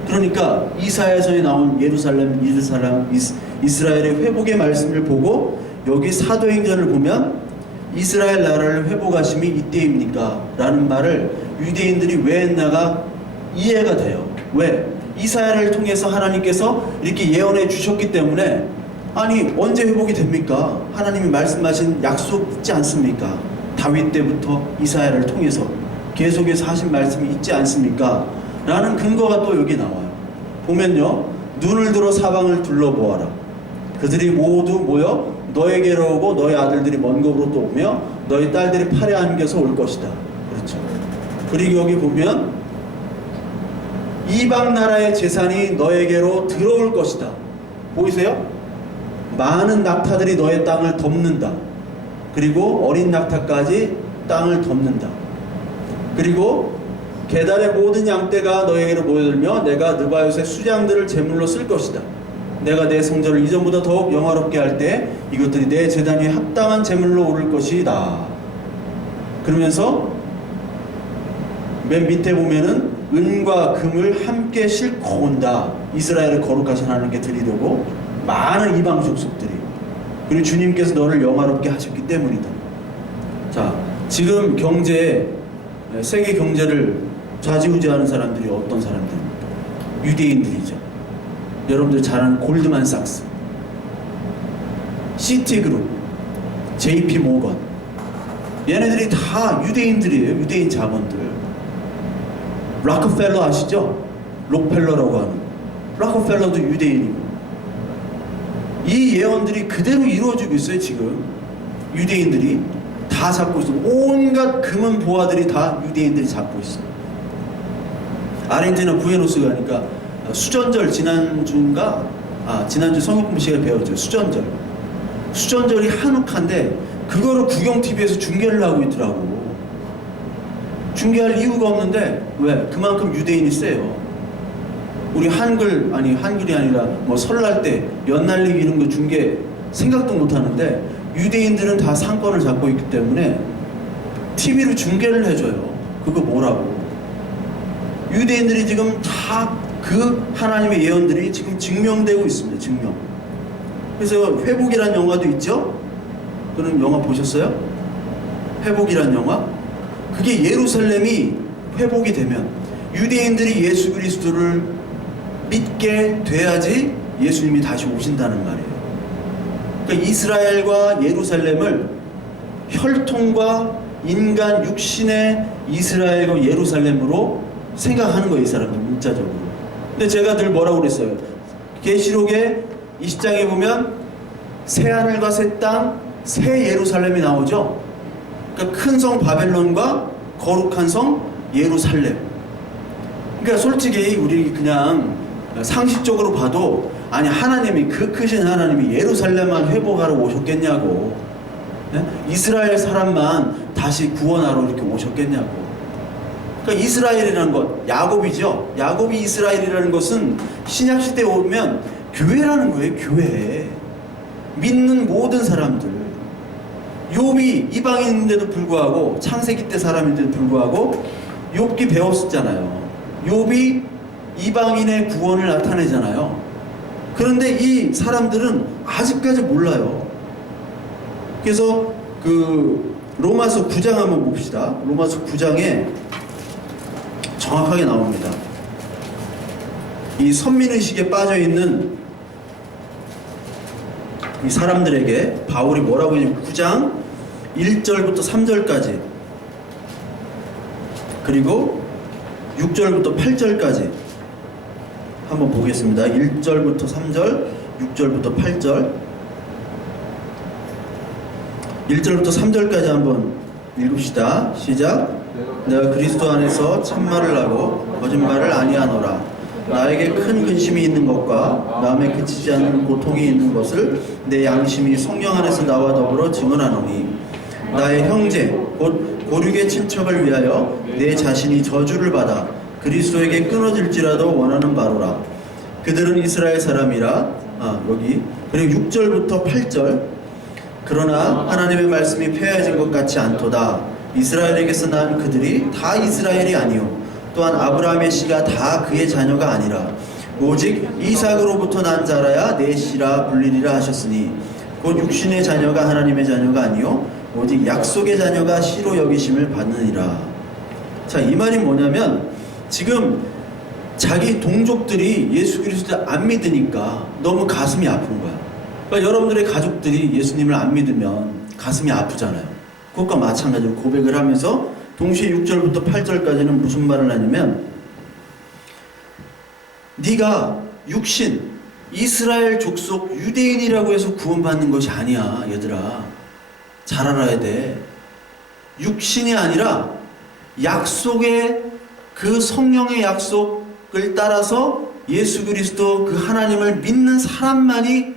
그러니까 이사야서에 나온 예루살렘, 이스라엘의 회복의 말씀을 보고 여기 사도행전을 보면 이스라엘 나라를 회복하심이 이때입니까? 라는 말을 유대인들이 왜 했나가 이해가 돼요. 왜? 이사야를 통해서 하나님께서 이렇게 예언해 주셨기 때문에 아니 언제 회복이 됩니까? 하나님이 말씀하신 약속 있지 않습니까? 다윗 때부터 이사야를 통해서 계속해서 하신 말씀이 있지 않습니까? 라는 근거가 또 여기 나와요. 보면요, 눈을 들어 사방을 둘러보아라. 그들이 모두 모여 너에게로 오고 너희 아들들이 먼 곳으로 또 오며 너희 딸들이 팔에 안겨서 올 것이다. 그렇죠. 그리고 여기 보면 이방 나라의 재산이 너에게로 들어올 것이다. 보이세요? 많은 낙타들이 너의 땅을 덮는다. 그리고 어린 낙타까지 땅을 덮는다. 그리고 게달의 모든 양떼가 너에게로 모여들며 내가 느바요스의 수장들을 제물로 쓸 것이다. 내가 내 성전을 이전보다 더욱 영화롭게 할 때 이것들이 내 제단 위에 합당한 제물로 오를 것이다. 그러면서 맨 밑에 보면은 은과 금을 함께 싣고 온다. 이스라엘을 거룩하신 하나님께 드리려고 많은 이방 족속들이. 그리고 주님께서 너를 영화롭게 하셨기 때문이다. 자, 지금 세계 경제를 좌지우지하는 사람들이 어떤 사람들입니까? 유대인들이죠. 여러분들 잘 아는 골드만삭스, 시티그룹, JP 모건, 얘네들이 다 유대인들이에요. 유대인 자본들. 락펠러 아시죠? 록펠러라고 하는 락펠러도 유대인이고. 이 예언들이 그대로 이루어지고 있어요. 지금 유대인들이 다 잡고 있어요. 온갖 금은 보화들이 다 유대인들이 잡고 있어요. 아르헨티나 부에노스 가니까 수전절 지난주 성경공부 시간에 배웠죠. 수전절이 한옥한데 그거를 구경 TV에서 중계를 하고 있더라고. 중계할 이유가 없는데 왜? 그만큼 유대인이 세요. 우리 한글이 아니라 뭐 설날 때 연날리기 이런 거 중계 생각도 못 하는데 유대인들은 다 상권을 잡고 있기 때문에 TV로 중계를 해줘요. 그거 뭐라고? 유대인들이 지금 다 그 하나님의 예언들이 지금 증명되고 있습니다. 증명. 그래서 회복이란 영화도 있죠? 그런 영화 보셨어요? 회복이란 영화? 그게 예루살렘이 회복이 되면 유대인들이 예수 그리스도를 믿게 돼야지 예수님이 다시 오신다는 말이에요. 그러니까 이스라엘과 예루살렘을 혈통과 인간 육신의 이스라엘과 예루살렘으로 생각하는 거예요. 이 사람들 문자적으로. 근데 제가 늘 뭐라고 그랬어요? 계시록의 20장에 보면 새 하늘과 새 땅, 새 예루살렘이 나오죠. 그러니까 큰 성 바벨론과 거룩한 성 예루살렘. 그러니까 솔직히 우리 그냥 상식적으로 봐도 아니 하나님이 그 크신 하나님이 예루살렘만 회복하러 오셨겠냐고, 이스라엘 사람만 다시 구원하러 이렇게 오셨겠냐고. 그러니까 이스라엘이라는 것, 야곱이죠. 야곱이 이스라엘이라는 것은 신약시대에 오면 교회라는 거예요. 교회. 믿는 모든 사람들. 욥이 이방인인데도 불구하고, 창세기 때 사람인데도 불구하고 욥기 배웠었잖아요. 욥이 이방인의 구원을 나타내잖아요. 그런데 이 사람들은 아직까지 몰라요. 그래서 그 로마서 9장 한번 봅시다. 로마서 9장에 정확하게 나옵니다. 이 선민의식에 빠져있는 이 사람들에게 바울이 뭐라고 했냐면 9장 1절부터 3절까지 그리고 6절부터 8절까지 한번 보겠습니다. 1절부터 3절, 6절부터 8절, 1절부터 3절까지 한번 읽읍시다. 시작. 내가 그리스도 안에서 참말을 하고 거짓말을 아니하노라. 나에게 큰 근심이 있는 것과 마음에 그치지 않는 고통이 있는 것을 내 양심이 성령 안에서 나와 더불어 증언하노니, 나의 형제 곧 고륙의 친척을 위하여 내 자신이 저주를 받아 그리스도에게 끊어질지라도 원하는 바로라. 그들은 이스라엘 사람이라. 여기 그리고 6절부터 8절. 그러나 하나님의 말씀이 폐해진 것 같지 않도다. 이스라엘에게서 난 그들이 다 이스라엘이 아니요 또한 아브라함의 씨가 다 그의 자녀가 아니라 오직 이삭으로부터 난 자라야 내 씨라 불리리라 하셨으니 곧 육신의 자녀가 하나님의 자녀가 아니요 오직 약속의 자녀가 씨로 여기심을 받느니라. 자, 이 말이 뭐냐면 지금 자기 동족들이 예수 그리스도를 안 믿으니까 너무 가슴이 아픈 거야. 그러니까 여러분들의 가족들이 예수님을 안 믿으면 가슴이 아프잖아요. 그것과 마찬가지로 고백을 하면서 동시에 6절부터 8절까지는 무슨 말을 하냐면 네가 육신 이스라엘 족속 유대인이라고 해서 구원받는 것이 아니야. 얘들아 잘 알아야 돼. 육신이 아니라 약속의 그 성령의 약속을 따라서 예수 그리스도 그 하나님을 믿는 사람만이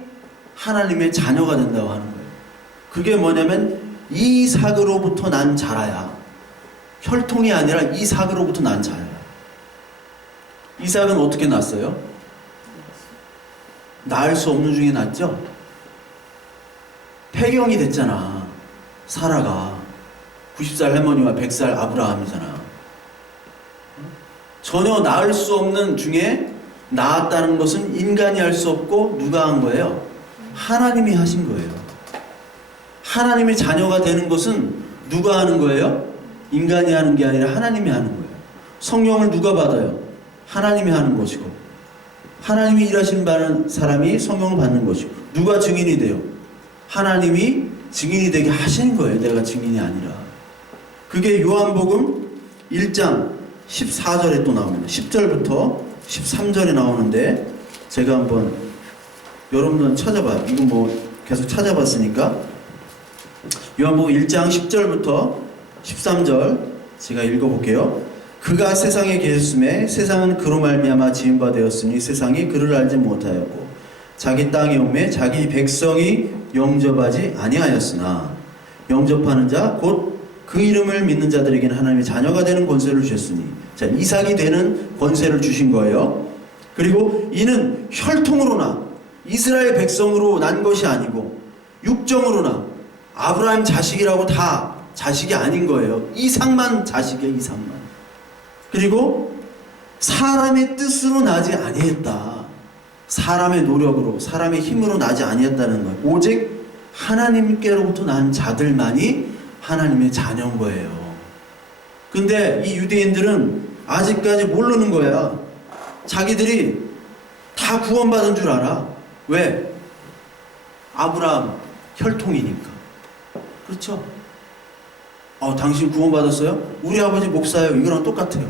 하나님의 자녀가 된다고 하는 거예요. 그게 뭐냐면 이삭으로부터 난 자라야. 혈통이 아니라 이삭으로부터 난 자야. 이삭은 어떻게 났어요? 낳을 수 없는 중에 났죠? 폐경이 됐잖아. 사라가 90살 할머니와 100살 아브라함이잖아. 전혀 낳을 수 없는 중에 낳았다는 것은 인간이 할 수 없고 누가 한 거예요? 하나님이 하신 거예요. 하나님의 자녀가 되는 것은 누가 하는 거예요? 인간이 하는 게 아니라 하나님이 하는 거예요. 성령을 누가 받아요? 하나님이 하는 것이고 하나님이 일하시는 바는 사람이 성령을 받는 것이고 누가 증인이 돼요? 하나님이 증인이 되게 하시는 거예요. 내가 증인이 아니라. 그게 요한복음 1장 14절에 또 나옵니다. 10절부터 13절에 나오는데 제가 한번 여러분들은 찾아봐요. 이거 뭐 계속 찾아봤으니까 요한복음 1장 10절부터 13절 제가 읽어볼게요. 그가 세상에 계셨음에 세상은 그로 말미암아 지은 바 되었으니 세상이 그를 알지 못하였고 자기 땅에 오매 자기 백성이 영접하지 아니하였으나 영접하는 자 곧 그 이름을 믿는 자들에게는 하나님의 자녀가 되는 권세를 주셨으니 자 이삭이 되는 권세를 주신 거예요. 그리고 이는 혈통으로나 이스라엘 백성으로 난 것이 아니고 육정으로나 아브라함 자식이라고 다 자식이 아닌 거예요. 이삭만 자식이에요. 이삭만. 그리고 사람의 뜻으로 나지 아니했다. 사람의 노력으로 사람의 힘으로 나지 아니했다는 거예요. 오직 하나님께로부터 난 자들만이 하나님의 자녀인 거예요. 근데 이 유대인들은 아직까지 모르는 거야. 자기들이 다 구원받은 줄 알아. 왜? 아브라함 혈통이니까. 그렇죠? 당신 구원받았어요? 우리 아버지 목사예요. 이거랑 똑같아요.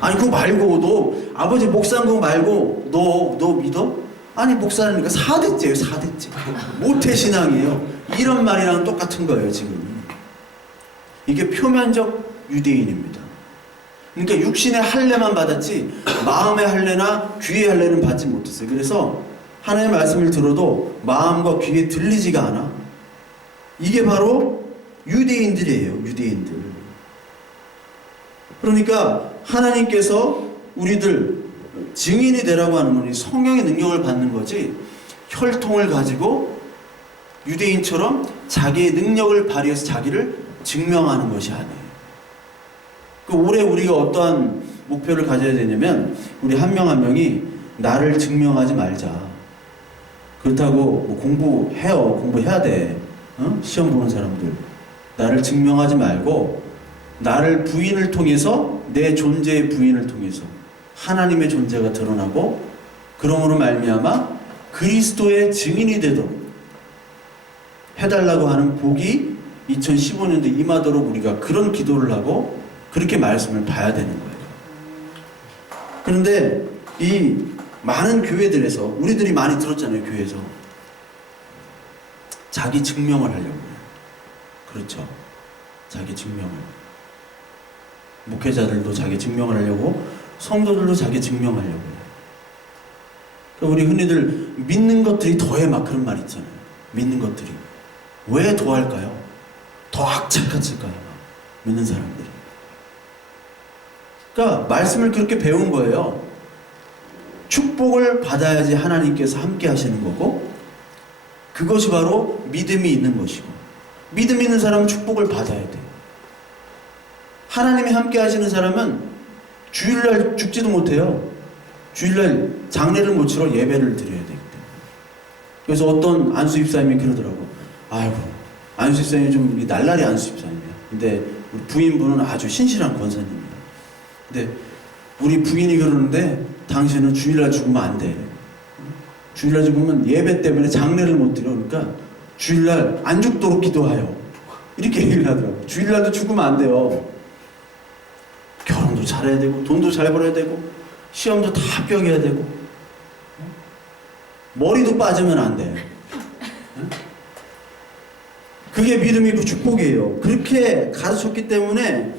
아니 그거 말고 너 아버지 목사인 거 말고 너 믿어? 아니 목사라니까 4대째예요. 4대째. 모태신앙이에요. 이런 말이랑 똑같은 거예요. 지금. 이게 표면적 유대인입니다. 그러니까 육신의 할례만 받았지 마음의 할례나 귀의 할례는 받지 못했어요. 그래서 하나님의 말씀을 들어도 마음과 귀에 들리지가 않아. 이게 바로 유대인들이에요. 유대인들. 그러니까 하나님께서 우리들 증인이 되라고 하는 건 성령의 능력을 받는 거지 혈통을 가지고 유대인처럼 자기의 능력을 발휘해서 자기를 증명하는 것이 아니에요. 올해 우리가 어떠한 목표를 가져야 되냐면 우리 한 명 한 명이 나를 증명하지 말자. 그렇다고 뭐 공부해야 돼. 시험 보는 사람들. 나를 증명하지 말고 나를 부인을 통해서 내 존재의 부인을 통해서 하나님의 존재가 드러나고 그러므로 말미암아 그리스도의 증인이 되도록 해달라고 하는 복이 2015년도에 임하도록 우리가 그런 기도를 하고 그렇게 말씀을 봐야 되는 거예요. 그런데 이 많은 교회들에서 우리들이 많이 들었잖아요. 교회에서 자기 증명을 하려고 해요. 그렇죠. 자기 증명을. 목회자들도 자기 증명을 하려고 성도들도 자기 증명하려고 해요. 우리 흔히들 믿는 것들이 더해 막 그런 말 있잖아요. 믿는 것들이. 왜 더할까요? 더 악착같을까요? 믿는 사람들이. 그러니까 말씀을 그렇게 배운 거예요. 축복을 받아야지 하나님께서 함께 하시는 거고 그것이 바로 믿음이 있는 것이고 믿음 있는 사람은 축복을 받아야 돼요. 하나님이 함께 하시는 사람은 주일날 죽지도 못해요. 주일날 장례를 못 치러 예배를 드려야 되기 때문에. 그래서 어떤 안수 집사님이 그러더라고. 아이고, 안수 집사님이 좀 날라리 안수 집사님이에요. 근데 우리 부인분은 아주 신실한 권사님이에요. 근데 우리 부인이 그러는데 당신은 주일날 죽으면 안 돼. 주일날 죽으면 예배 때문에 장례를 못 드려. 그러니까 주일날 안 죽도록 기도하여. 이렇게 얘기를 하더라고요. 주일날도 죽으면 안 돼요. 결혼도 잘해야 되고 돈도 잘 벌어야 되고 시험도 다 합격해야 되고 머리도 빠지면 안 돼. 그게 믿음이고 축복이에요. 그렇게 가르쳤기 때문에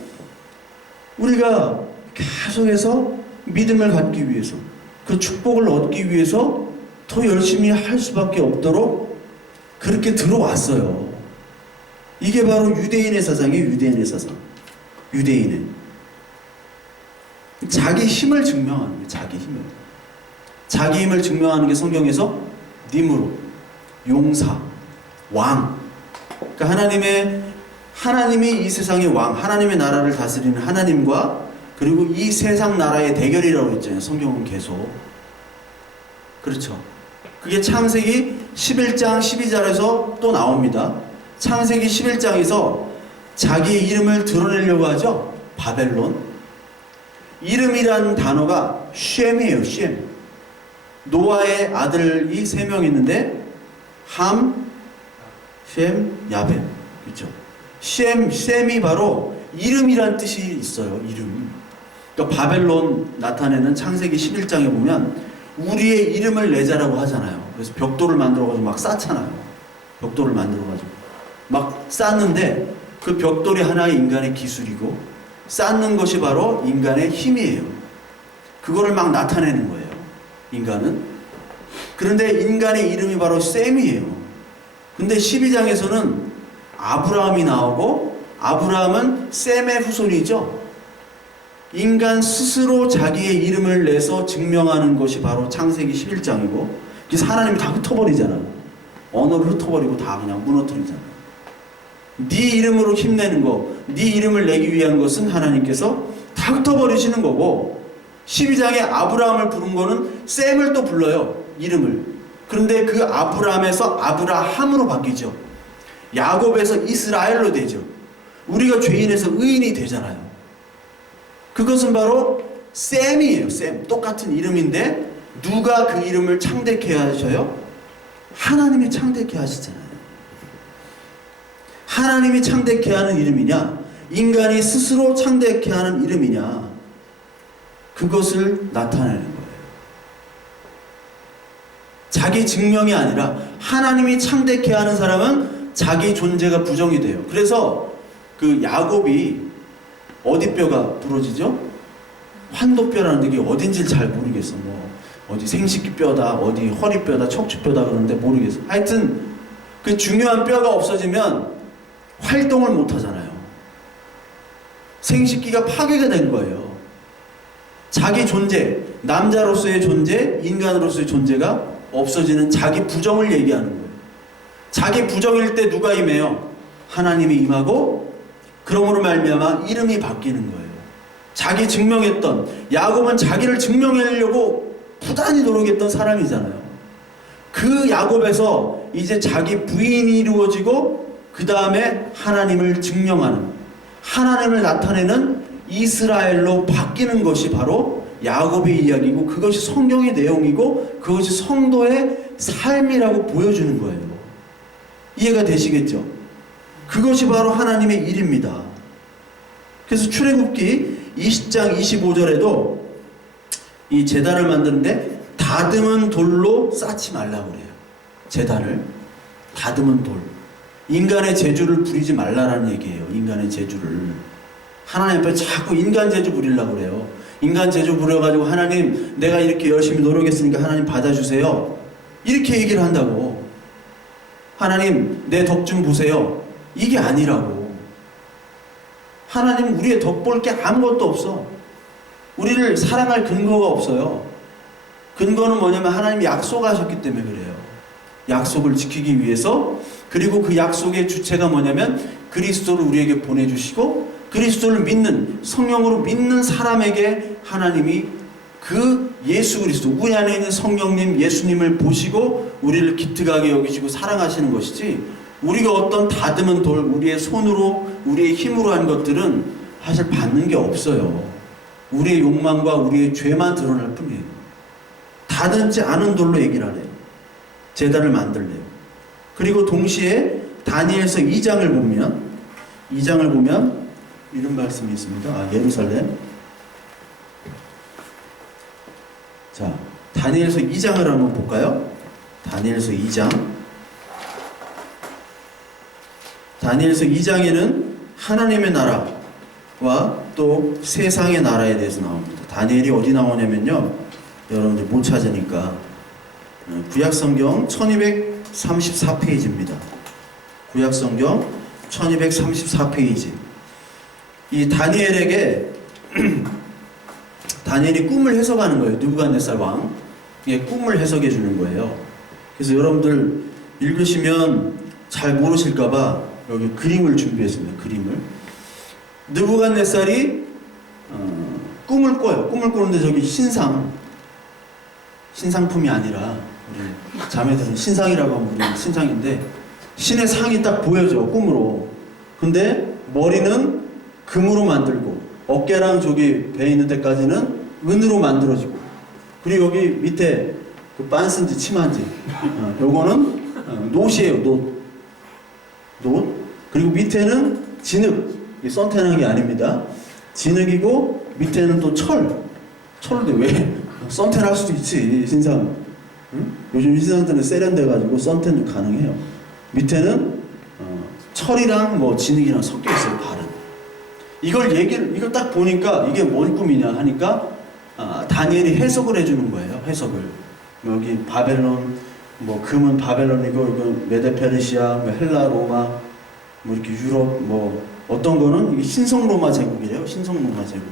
우리가 계속해서 믿음을 갖기 위해서 그 축복을 얻기 위해서 더 열심히 할 수밖에 없도록 그렇게 들어왔어요. 이게 바로 유대인의 사상이에요. 유대인의 사상. 유대인의 자기 힘을 증명하는 거예요. 자기 힘을. 자기 힘을 증명하는 게 성경에서 님으로, 용사, 왕. 그러니까 하나님이 이 세상의 왕, 하나님의 나라를 다스리는 하나님과 그리고 이 세상 나라의 대결이라고 했잖아요. 성경은 계속. 그렇죠. 그게 창세기 11장 12절에서 또 나옵니다. 창세기 11장에서 자기의 이름을 드러내려고 하죠. 바벨론. 이름이라는 단어가 쉔이에요. 쉔. 노아의 아들이 3명 있는데 함, 쉔, 야벳. 그렇죠. 쉔이 바로 이름이란 뜻이 있어요. 이름. 그러니까 바벨론 나타내는 창세기 11장에 보면 우리의 이름을 내자라고 하잖아요. 그래서 벽돌을 만들어가지고 막 쌓잖아요. 벽돌을 만들어가지고 막 쌓는데 그 벽돌이 하나의 인간의 기술이고 쌓는 것이 바로 인간의 힘이에요. 그거를 막 나타내는 거예요. 인간은. 그런데 인간의 이름이 바로 셈이에요. 근데 12장에서는 아브라함이 나오고 아브라함은 셈의 후손이죠. 인간 스스로 자기의 이름을 내서 증명하는 것이 바로 창세기 11장이고 그래서 하나님이 다 흩어버리잖아요. 언어를 흩어버리고 다 그냥 무너뜨리잖아요. 네 이름으로 힘내는 거, 네 이름을 내기 위한 것은 하나님께서 다 흩어버리시는 거고 12장에 아브라함을 부른 거는 셈을 또 불러요. 이름을. 그런데 그 아브라함에서 아브라함으로 바뀌죠. 야곱에서 이스라엘로 되죠. 우리가 죄인에서 의인이 되잖아요. 그것은 바로 셈이에요. 셈. 똑같은 이름인데 누가 그 이름을 창대케 하셔요? 하나님이 창대케 하시잖아요. 하나님이 창대케 하는 이름이냐? 인간이 스스로 창대케 하는 이름이냐? 그것을 나타내는 거예요. 자기 증명이 아니라 하나님이 창대케 하는 사람은 자기 존재가 부정이 돼요. 그래서 그 야곱이 어디 뼈가 부러지죠? 환도뼈라는 게 어딘지 잘 모르겠어. 뭐 어디 생식기 뼈다, 어디 허리뼈다, 척추뼈다 그러는데 모르겠어. 하여튼 그 중요한 뼈가 없어지면 활동을 못 하잖아요. 생식기가 파괴가 된 거예요. 자기 존재, 남자로서의 존재, 인간으로서의 존재가 없어지는 자기 부정을 얘기하는 거예요. 자기 부정일 때 누가 임해요? 하나님이 임하고 그러므로 말미암아 이름이 바뀌는 거예요. 자기 증명했던 야곱은 자기를 증명하려고 부단히 노력했던 사람이잖아요. 그 야곱에서 이제 자기 부인이 이루어지고 그 다음에 하나님을 증명하는 하나님을 나타내는 이스라엘로 바뀌는 것이 바로 야곱의 이야기고 그것이 성경의 내용이고 그것이 성도의 삶이라고 보여주는 거예요. 이해가 되시겠죠? 그것이 바로 하나님의 일입니다. 그래서 출애굽기 20장 25절에도 이 제단을 만드는데 다듬은 돌로 쌓지 말라고 그래요. 제단을 다듬은 돌. 인간의 재주를 부리지 말라라는 얘기예요. 인간의 재주를. 하나님 앞에 자꾸 인간 재주 부리려고 그래요. 인간 재주 부려가지고 하나님 내가 이렇게 열심히 노력했으니까 하나님 받아주세요. 이렇게 얘기를 한다고. 하나님 내 덕 좀 보세요. 이게 아니라고. 하나님 우리의 덕 볼 게 아무것도 없어. 우리를 사랑할 근거가 없어요. 근거는 뭐냐면 하나님이 약속하셨기 때문에 그래요. 약속을 지키기 위해서 그리고 그 약속의 주체가 뭐냐면 그리스도를 우리에게 보내주시고 그리스도를 믿는, 성령으로 믿는 사람에게 하나님이 그 예수 그리스도, 우리 안에 있는 성령님 예수님을 보시고 우리를 기특하게 여기시고 사랑하시는 것이지, 우리가 어떤 다듬은 돌, 우리의 손으로 우리의 힘으로 한 것들은 사실 받는 게 없어요. 우리의 욕망과 우리의 죄만 드러날 뿐이에요. 다듬지 않은 돌로 얘기를 하래요. 제단을 만들래요. 그리고 동시에 다니엘서 2장을 보면 이런 말씀이 있습니다. 예루살렘. 자, 다니엘서 2장을 한번 볼까요? 다니엘서 2장. 다니엘서 2장에는 하나님의 나라와 또 세상의 나라에 대해서 나옵니다. 다니엘이 어디 나오냐면요, 여러분들 못 찾으니까 구약성경 1234페이지입니다. 구약성경 1234페이지. 이 다니엘에게 다니엘이 꿈을 해석하는 거예요. 느부갓네살 왕. 꿈을 해석해 주는 거예요. 그래서 여러분들 읽으시면 잘 모르실까봐 여기 그림을 준비했습니다. 그림을. 느부갓네살이 꿈을 꿔요. 꿈을 꾸는데 저기 신상품이 아니라 우리 자매들은 신상이라고 하면 우리 신상인데, 신의 상이 딱 보여져 꿈으로. 근데 머리는 금으로 만들고 어깨랑 저기 배 있는 데까지는 은으로 만들어지고, 그리고 여기 밑에 그 빤스인지 치마인지 요거는 노시에요. 노. 그리고 밑에는 진흙, 이게 썬텐한 게 아닙니다. 진흙이고 밑에는 또 철인데 왜 썬텐할 수도 있지 신상. 응? 요즘 신상들은 세련돼가지고 썬텐도 가능해요. 밑에는 철이랑 뭐 진흙이랑 섞여 있어요. 발은. 이걸 딱 보니까 이게 뭔 꿈이냐 하니까 다니엘이 해석을 해주는 거예요. 해석을. 여기 바벨론, 뭐 금은 바벨론이고 이건 메데 페르시아, 뭐 헬라, 로마, 뭐 이렇게 유럽, 뭐 어떤 거는 이게 신성 로마 제국이래요. 신성 로마 제국.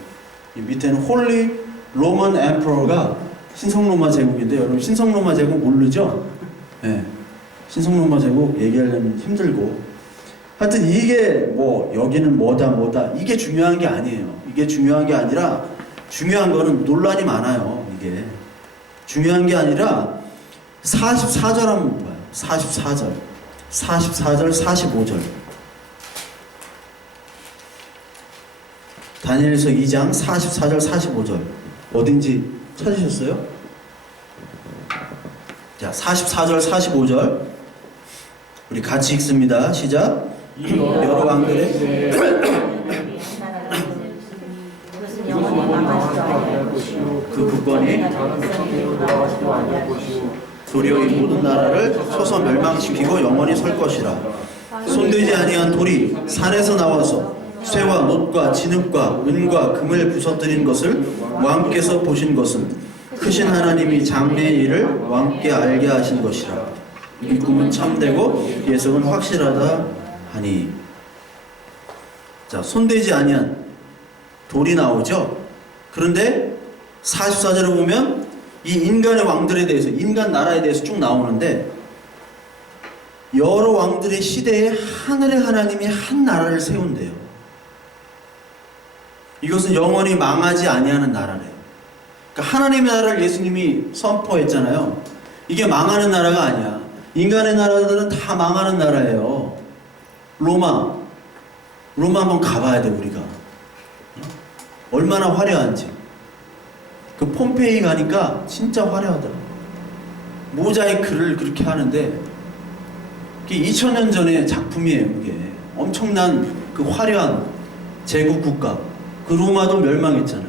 이 밑에는 홀리 로만 엠퍼러가 신성 로마 제국인데, 여러분 신성 로마 제국 모르죠? 네. 신성 로마 제국 얘기하려면 힘들고. 하여튼 이게 뭐 여기는 뭐다 이게 중요한 게 아니에요. 이게 중요한 게 아니라, 중요한 거는 논란이 많아요. 이게 중요한 게 아니라 44절 한번 봐요. 44절, 45절. 다니엘서 2장 44절 45절 어딘지 찾으셨어요? 자, 44절 45절 우리 같이 읽습니다. 시작. 여러 왕들의 그 국권이 도리어 이 모든 나라를 쳐서 멸망시키고 영원히 설 것이라. 손대지 아니한 돌이 산에서 나와서 쇠와 놋과 진흙과 은과 금을 부서뜨린 것을 왕께서 보신 것은 크신 하나님이 장래의 일을 왕께 알게 하신 것이라. 이 꿈은 참되고 예석은 확실하다 하니. 자, 손대지 아니한 돌이 나오죠. 그런데 44절을 보면 이 인간의 왕들에 대해서, 인간 나라에 대해서 쭉 나오는데, 여러 왕들의 시대에 하늘의 하나님이 한 나라를 세운대요. 이것은 영원히 망하지 아니하는 나라래요. 그러니까 하나님의 나라를 예수님이 선포했잖아요. 이게 망하는 나라가 아니야. 인간의 나라들은 다 망하는 나라예요. 로마 한번 가봐야 돼. 우리가 얼마나 화려한지. 그 폼페이 가니까 진짜 화려하더라. 모자이크를 그렇게 하는데, 이게 2000년 전의 작품이에요. 이게 엄청난 그 화려한 제국 국가. 그 로마도 멸망했잖아요.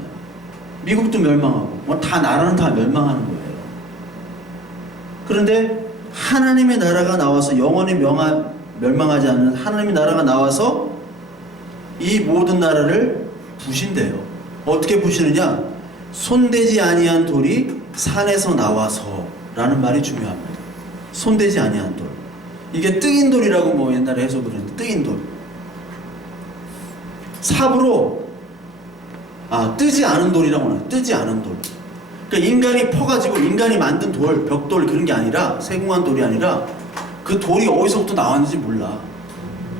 미국도 멸망하고, 뭐 다 나라는 다 멸망하는 거예요. 그런데 하나님의 나라가 나와서, 영원히 멸망하지 않는 하나님의 나라가 나와서 이 모든 나라를 부신대요. 어떻게 부시느냐? 손대지 아니한 돌이 산에서 나와서 라는 말이 중요합니다. 손대지 아니한 돌. 이게 뜨인 돌이라고 뭐 옛날에 해석을 했는데, 뜨인 돌. 삽으로 뜨지 않은 돌이라고 하나요. 뜨지 않은 돌. 그러니까 인간이 퍼가지고 인간이 만든 돌, 벽돌 그런 게 아니라, 세공한 돌이 아니라 그 돌이 어디서부터 나왔는지 몰라.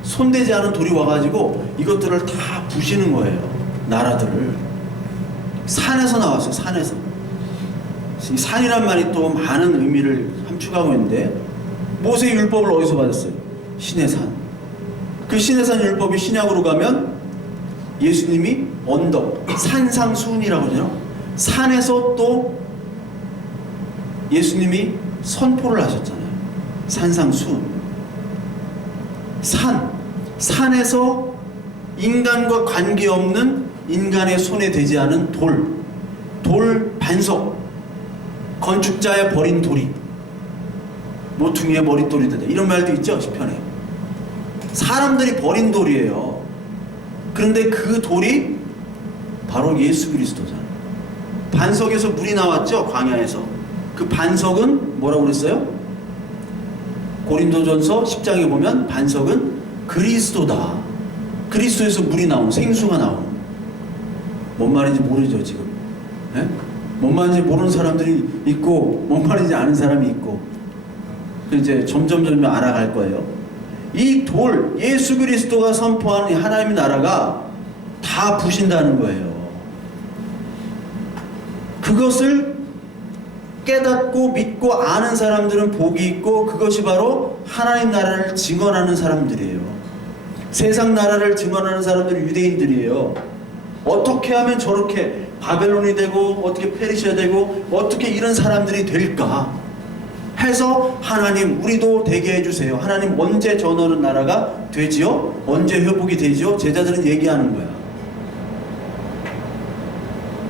손대지 않은 돌이 와가지고 이것들을 다 부시는 거예요. 나라들을. 산에서 나왔어요. 산에서. 이 산이란 말이 또 많은 의미를 함축하고 있는데, 모세의 율법을 어디서 받았어요? 신의 산. 그 신의 산 율법이 신약으로 가면 예수님이 언덕, 산상수훈이라고 하죠. 산에서 또 예수님이 선포를 하셨잖아요. 산상수훈. 산에서 인간과 관계없는, 인간의 손에 되지 않은 돌 반석, 건축자의 버린 돌이 모퉁이의 머릿돌이 된다, 이런 말도 있죠, 시편에. 사람들이 버린 돌이에요. 그런데 그 돌이 바로 예수 그리스도잖아요. 반석에서 물이 나왔죠, 광야에서. 그 반석은 뭐라고 그랬어요? 고린도전서 10장에 보면 반석은 그리스도다. 그리스도에서 물이 나오는, 생수가 나오는. 뭔 말인지 모르죠, 지금. 네? 뭔 말인지 모르는 사람들이 있고, 뭔 말인지 아는 사람이 있고. 이제 점점 알아갈 거예요. 이 돌, 예수 그리스도가 선포하는 하나님의 나라가 다 부신다는 거예요. 그것을 깨닫고 믿고 아는 사람들은 복이 있고, 그것이 바로 하나님 나라를 증언하는 사람들이에요. 세상 나라를 증언하는 사람들이 유대인들이에요. 어떻게 하면 저렇게 바벨론이 되고, 어떻게 페르시아 되고, 어떻게 이런 사람들이 될까 해서, 하나님 우리도 되게 해주세요. 하나님 언제 전하는 나라가 되지요? 언제 회복이 되지요? 제자들은 얘기하는 거야.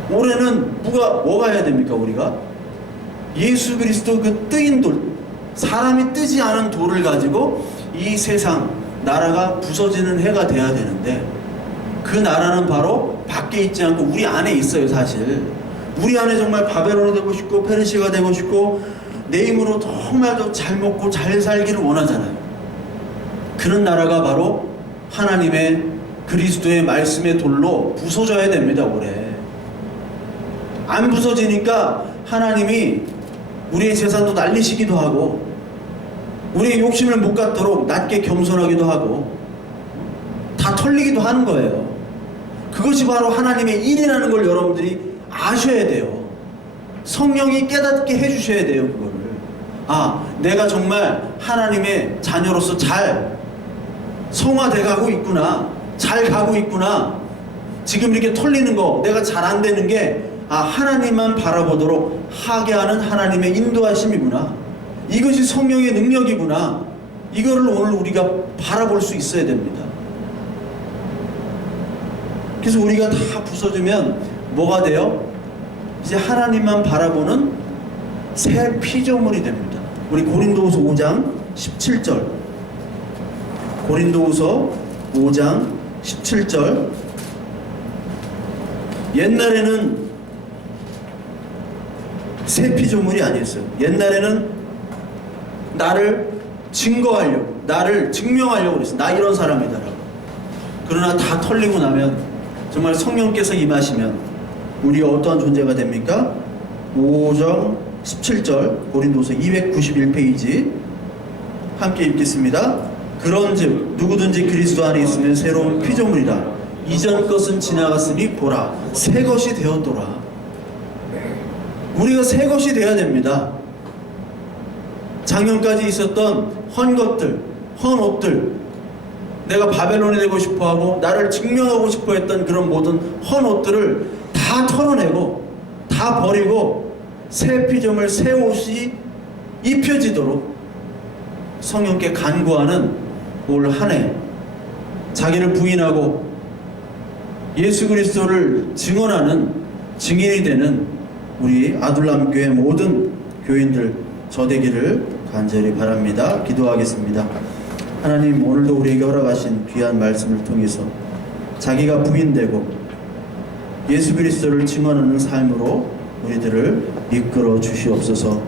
올해는 뭐가 해야 됩니까? 우리가 예수 그리스도 그 뜨인 돌, 사람이 뜨지 않은 돌을 가지고 이 세상 나라가 부서지는 해가 돼야 되는데, 그 나라는 바로 밖에 있지 않고 우리 안에 있어요. 사실 우리 안에 정말 바벨론이 되고 싶고 페르시아가 되고 싶고 내 힘으로 정말 더 잘 먹고 잘 살기를 원하잖아요. 그런 나라가 바로 하나님의 그리스도의 말씀의 돌로 부서져야 됩니다. 올해 안 부서지니까 하나님이 우리의 재산도 날리시기도 하고, 우리의 욕심을 못 갖도록 낮게 겸손하기도 하고, 다 털리기도 하는 거예요. 그것이 바로 하나님의 일이라는 걸 여러분들이 아셔야 돼요. 성령이 깨닫게 해주셔야 돼요. 그거를. 아, 내가 정말 하나님의 자녀로서 잘 성화돼 가고 있구나, 잘 가고 있구나. 지금 이렇게 털리는 거, 내가 잘 안 되는 게, 아, 하나님만 바라보도록 하게 하는 하나님의 인도하심이구나, 이것이 성령의 능력이구나, 이거를 오늘 우리가 바라볼 수 있어야 됩니다. 그래서 우리가 다 부서지면 뭐가 돼요? 이제 하나님만 바라보는 새 피조물이 됩니다. 우리 고린도후서 5장 17절, 고린도후서 5장 17절. 옛날에는 새 피조물이 아니었어요. 옛날에는 나를 증거하려고, 나를 증명하려고 그랬어요. 나 이런 사람이다라고. 그러나 다 털리고 나면, 정말 성령께서 임하시면 우리 어떠한 존재가 됩니까? 5장 17절, 고린도서 291페이지 함께 읽겠습니다. 그런즉 누구든지 그리스도 안에 있으면 새로운 피조물이라. 이전 것은 지나갔으니 보라, 새 것이 되었도라. 우리가 새 것이 되어야 됩니다. 작년까지 있었던 헛 것들, 헛 옷들, 내가 바벨론이 되고 싶어하고 나를 증명하고 싶어 했던 그런 모든 헛 옷들을 다 털어내고 다 버리고 새 피조물, 새 옷이 입혀지도록 성령께 간구하는 올 한 해, 자기를 부인하고 예수 그리스도를 증언하는 증인이 되는 우리 아둘람 교회 모든 교인들 저 되기를 간절히 바랍니다. 기도하겠습니다. 하나님, 오늘도 우리에게 허락하신 귀한 말씀을 통해서 자기가 부인되고 예수 그리스도를 증언하는 삶으로 우리들을 이끌어 주시옵소서.